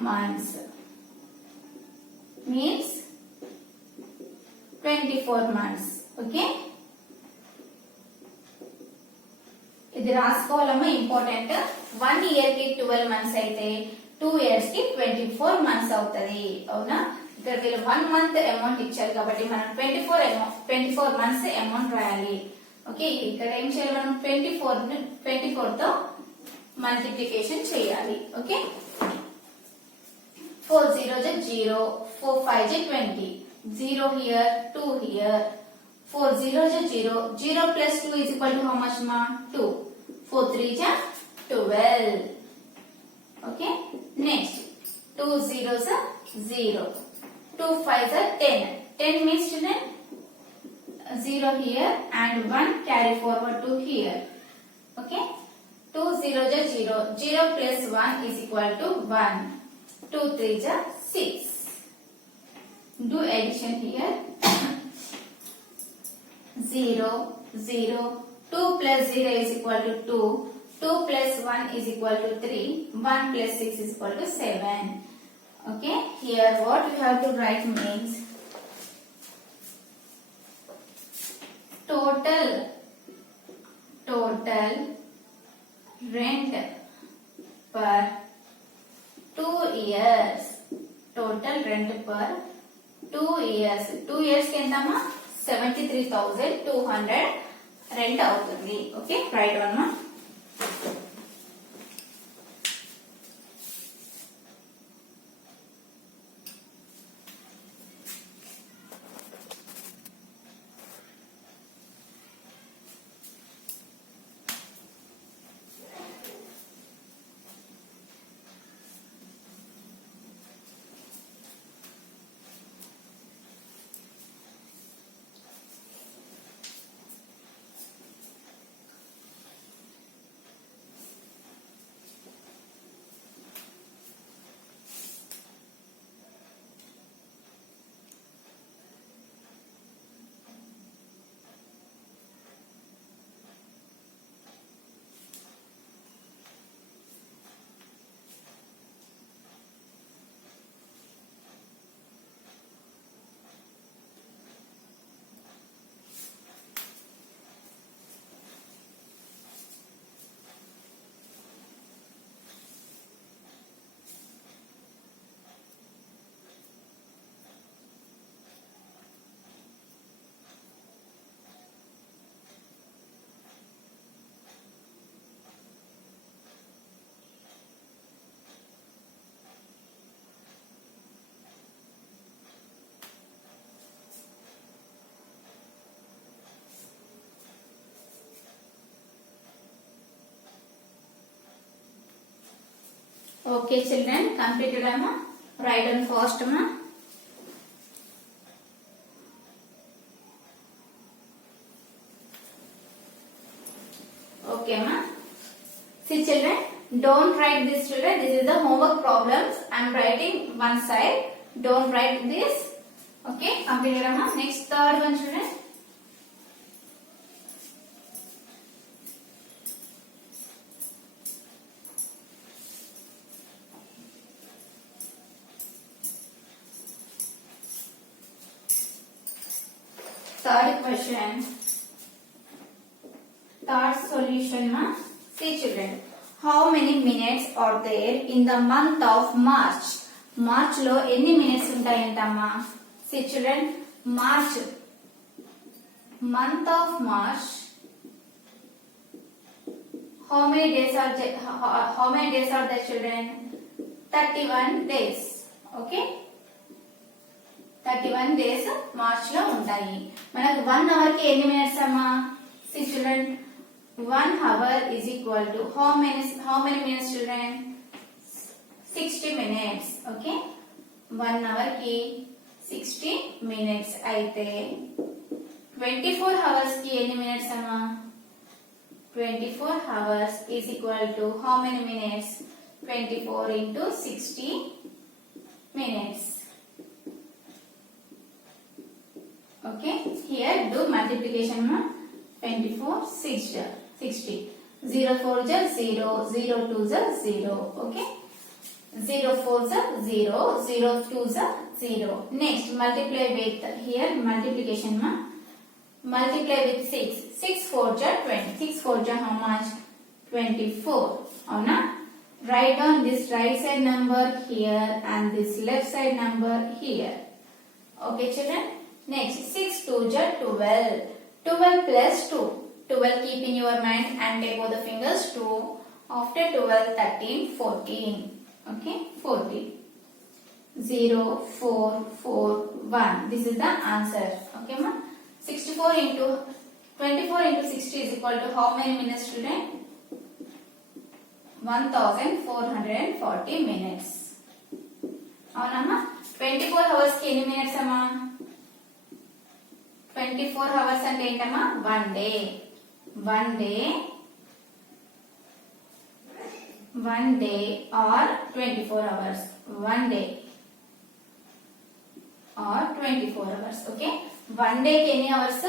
months means 24 months. Okay, ఇది రాసుకోవాలమ్మా, ఇంపార్టెంట్. 1 year కి 12 months అయితే 2 years కి 24 months అవుతుంది. అవునా? ఇక్కడ వీళ్ళు 1 month అమౌంట్ ఇచ్చారు కాబట్టి మనం 24 months అమౌంట్ రాయాలి. ఓకే, ఇక్కడ ఏం చేయాలి మనం? 24 తో మల్టిప్లికేషన్ చేయాలి. Okay, 4 0 0, 4 5 20, 0 here, 2 here, 4 0 0, 0 plus 2 is equal to how much ma? 2. 4 3 12. Okay, next 2 zeros are 0, 2 5s are 10. 10 means children 0 here and 1 carry forward to here. Okay, 2 0 0, 0 plus 1 is equal to 1. 2 3 6. Do addition here. 0 0, 2 plus 0 is equal to 2, 2 plus 1 is equal to 3, 1 plus 6 is equal to 7. Okay, here what we have to write means total rent per 2 years. Total rent per 2 years. 2 years కి ఎంతమ్మా? 73,200 rent అవుతుంది. Okay, right one మా. Okay children, completed amma. Write down fast amma. Okay amma. See children, don't write this children. This is the homework problems. I am writing one side. Don't write this. Okay, completed amma. Next third one children. third question. Third solution, ma. See children. How many minutes are there in the month of March? March lo any minutes untayantama? See children. March. Month of March. How many days are there? How many days are there, children? 31 days. Okay. 31 days March lo untayi. Manaku 1 hour ki any minutes amma? See children. 1 hour is equal to how many minutes, children? 60 minutes. Okay. 1 hour ki 60 minutes aithe 24 hours ki any minutes amma? 24 hours is equal to how many minutes? 24 into 60 minutes. Okay. Here do multiplication, ma. 24 60. 0 4 is 0, 0 2 is 0. Okay. 0 4 is 0, 0 2 is 0. Next multiply with here multiplication, ma. Multiply with 6. 6 4 is 20. 6 4 is how much? 24. Avuna? Write down this right side number here and this left side number here. Okay, children. Next 6 2 is 12. 12 plus 2. 12 keep in your mind and take both the fingers 2. After 12, 13, 14. Okay, 14. 0, 4, 4, 1. This is the answer. Okay, ma? 64 into 24 into 60 is equal to how many minutes, children? 1440 minutes. Avuna? 24 hours ki any minutes amma? 24 hours ante entama? 1 day. 1 day or 24 hours. 1 day or 24 hours. Okay. 1 day ki any hours?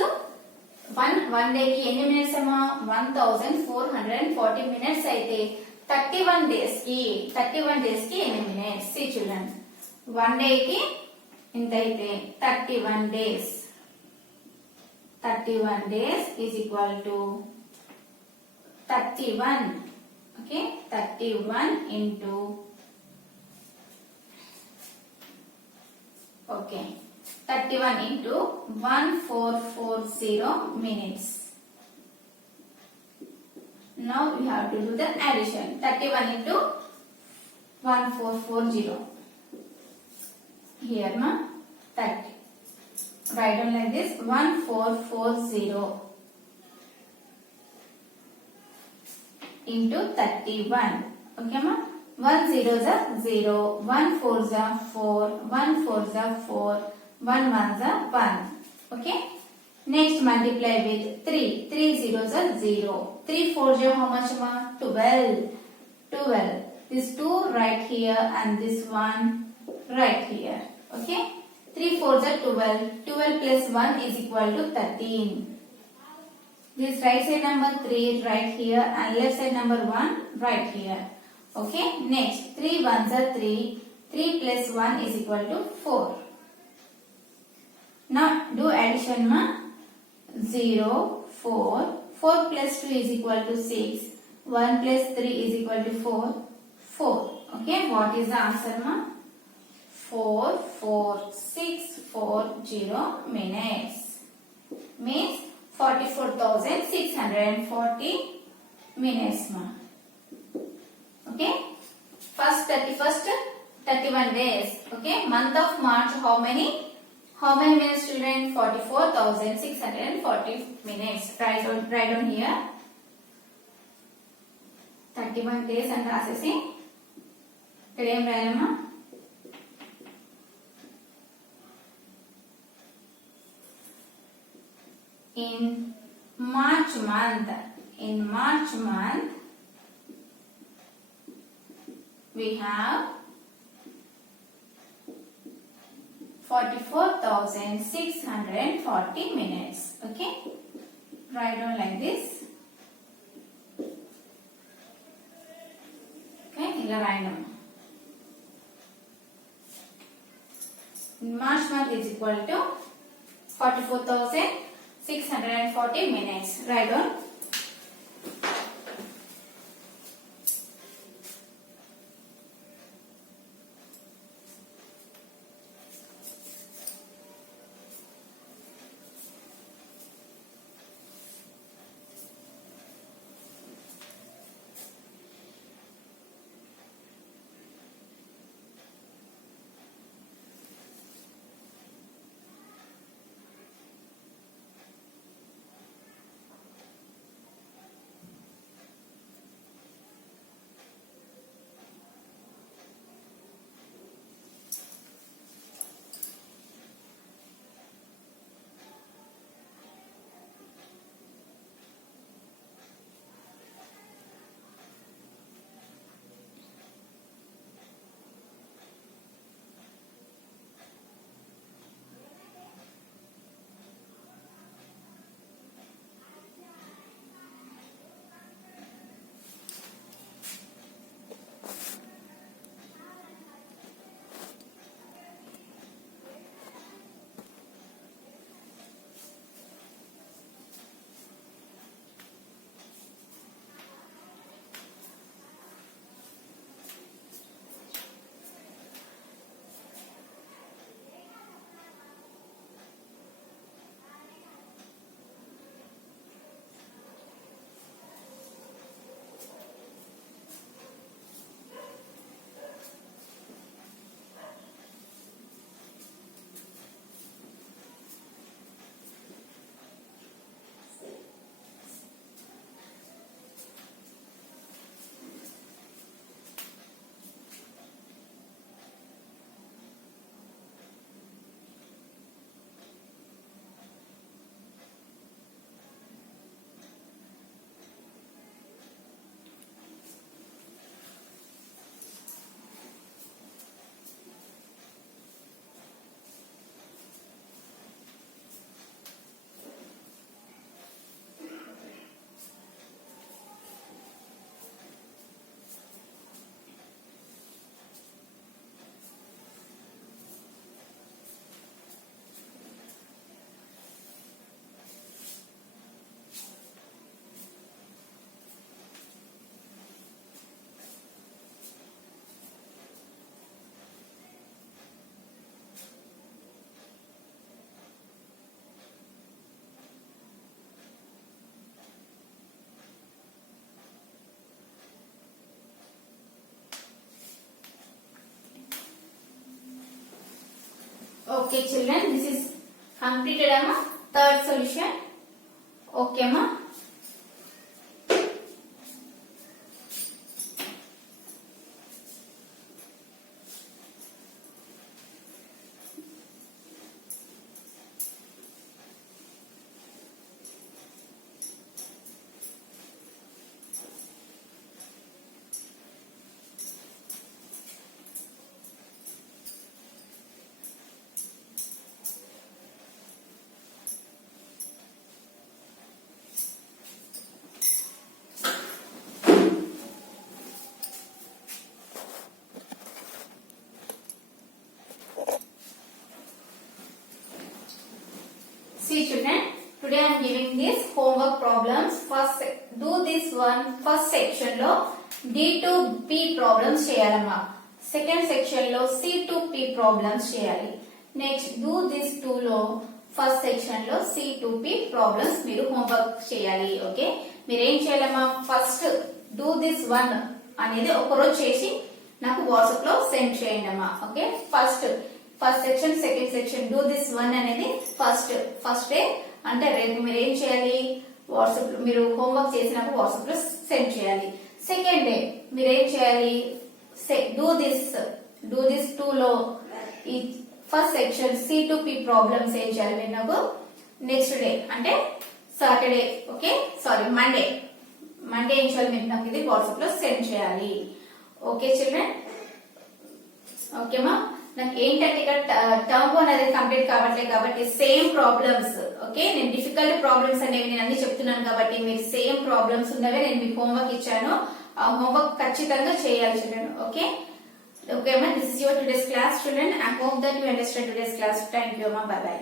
1 day ki any minutes amma? 1440 minutes aithe 31 days ki any minutes? See children. 1 day ki inta aithe 31 days. 31 days is equal to 31. Okay, 31 into 1440 minutes. Now we have to do the addition. 31 into 1440. Here, ma, 30. Write down like this 1440 into 31. Okay, ma? 1 0 is 0, 1 4 is 4, 1 4 is 4, 1 1 is 1. Okay. Next multiply with 3. 3 0 is 0. 3 4 is how much, ma? 12. 12. This 2 right here and this 1 right here. Okay. 3 4 is 12. 12 plus 1 is equal to 13. This right side number 3 is right here and left side number 1 right here. Okay. Next 3 1s are 3. 3 plus 1 is equal to 4. Now do addition, ma. 0 4. 4 plus 2 is equal to 6. 1 plus 3 is equal to 4. 4. Okay. What is the answer, ma? 44640 minutes. Means 44,640 minutes, ma. Okay. First 31st 31 days. Okay. Month of March, how many minutes, children? 44,640 minutes. Write down here 31 days and రాసేసి ఇక్కడ ఏం రాయాలమ్మా? In March month, we have 44,640 minutes. Okay, write down like this. Okay, ila random. March month is equal to 44,640 640 minutes. Write down. Okay children, this is completed amma. Third solution. Okay amma. See children, today I am giving this homework problems. First, do this one. First section lo D to P problems cheyalama. Second section lo C to P problems cheyali. Next, do this two lo first section lo C to P problems మీరు homework cheyali. Okay? మీరు ఏం చేయాలమ్మా? First, do this one అనేది ఒక రోజు చేసి నాకు WhatsApp లో సెండ్ చేయండి అమ్మా. Okay? First section, second section do this one అనేది ఫస్ట్ డే అంటే రేపు మీరు ఏం చేయాలి? వాట్సాప్ లో మీరు హోంవర్క్ చేసినప్పుడు వాట్సాప్ లో సెండ్ చేయాలి. సెకండ్ డే మీరు ఏం చేయాలి? డూ దిస్ టూ లో ఈ first section C to P problems ఏం చేయాలి మీరు నాకు నెక్స్ట్ డే అంటే సాటర్డే, ఓకే సారీ మండే ఏం చేయాలి మీరు నాకు ఇది వాట్సాప్ లో సెండ్ చేయాలి. ఓకే చిల్డ్రన్, ఓకేమా? నాకు ఏంటంటే ఇక్కడ టర్మ్ వన్ అనేది కంప్లీట్ కావట్లేదు కాబట్టి సేమ్ ప్రాబ్లమ్స్, ఓకే నేను డిఫికల్ట్ ప్రాబ్లమ్స్ అనేవి నేను అన్ని చెప్తున్నాను కాబట్టి మీరు సేమ్ ప్రాబ్లమ్స్ ఉన్నవే నేను మీకు హోంవర్క్ ఇచ్చాను. ఆ హోంవర్క్ ఖచ్చితంగా చేయాలి చిల్డ్రన్. ఓకే ఓకే అమ్మా, this is your today's class children. I hope that you understand today's class. Thank you అమ్మా, బై బై.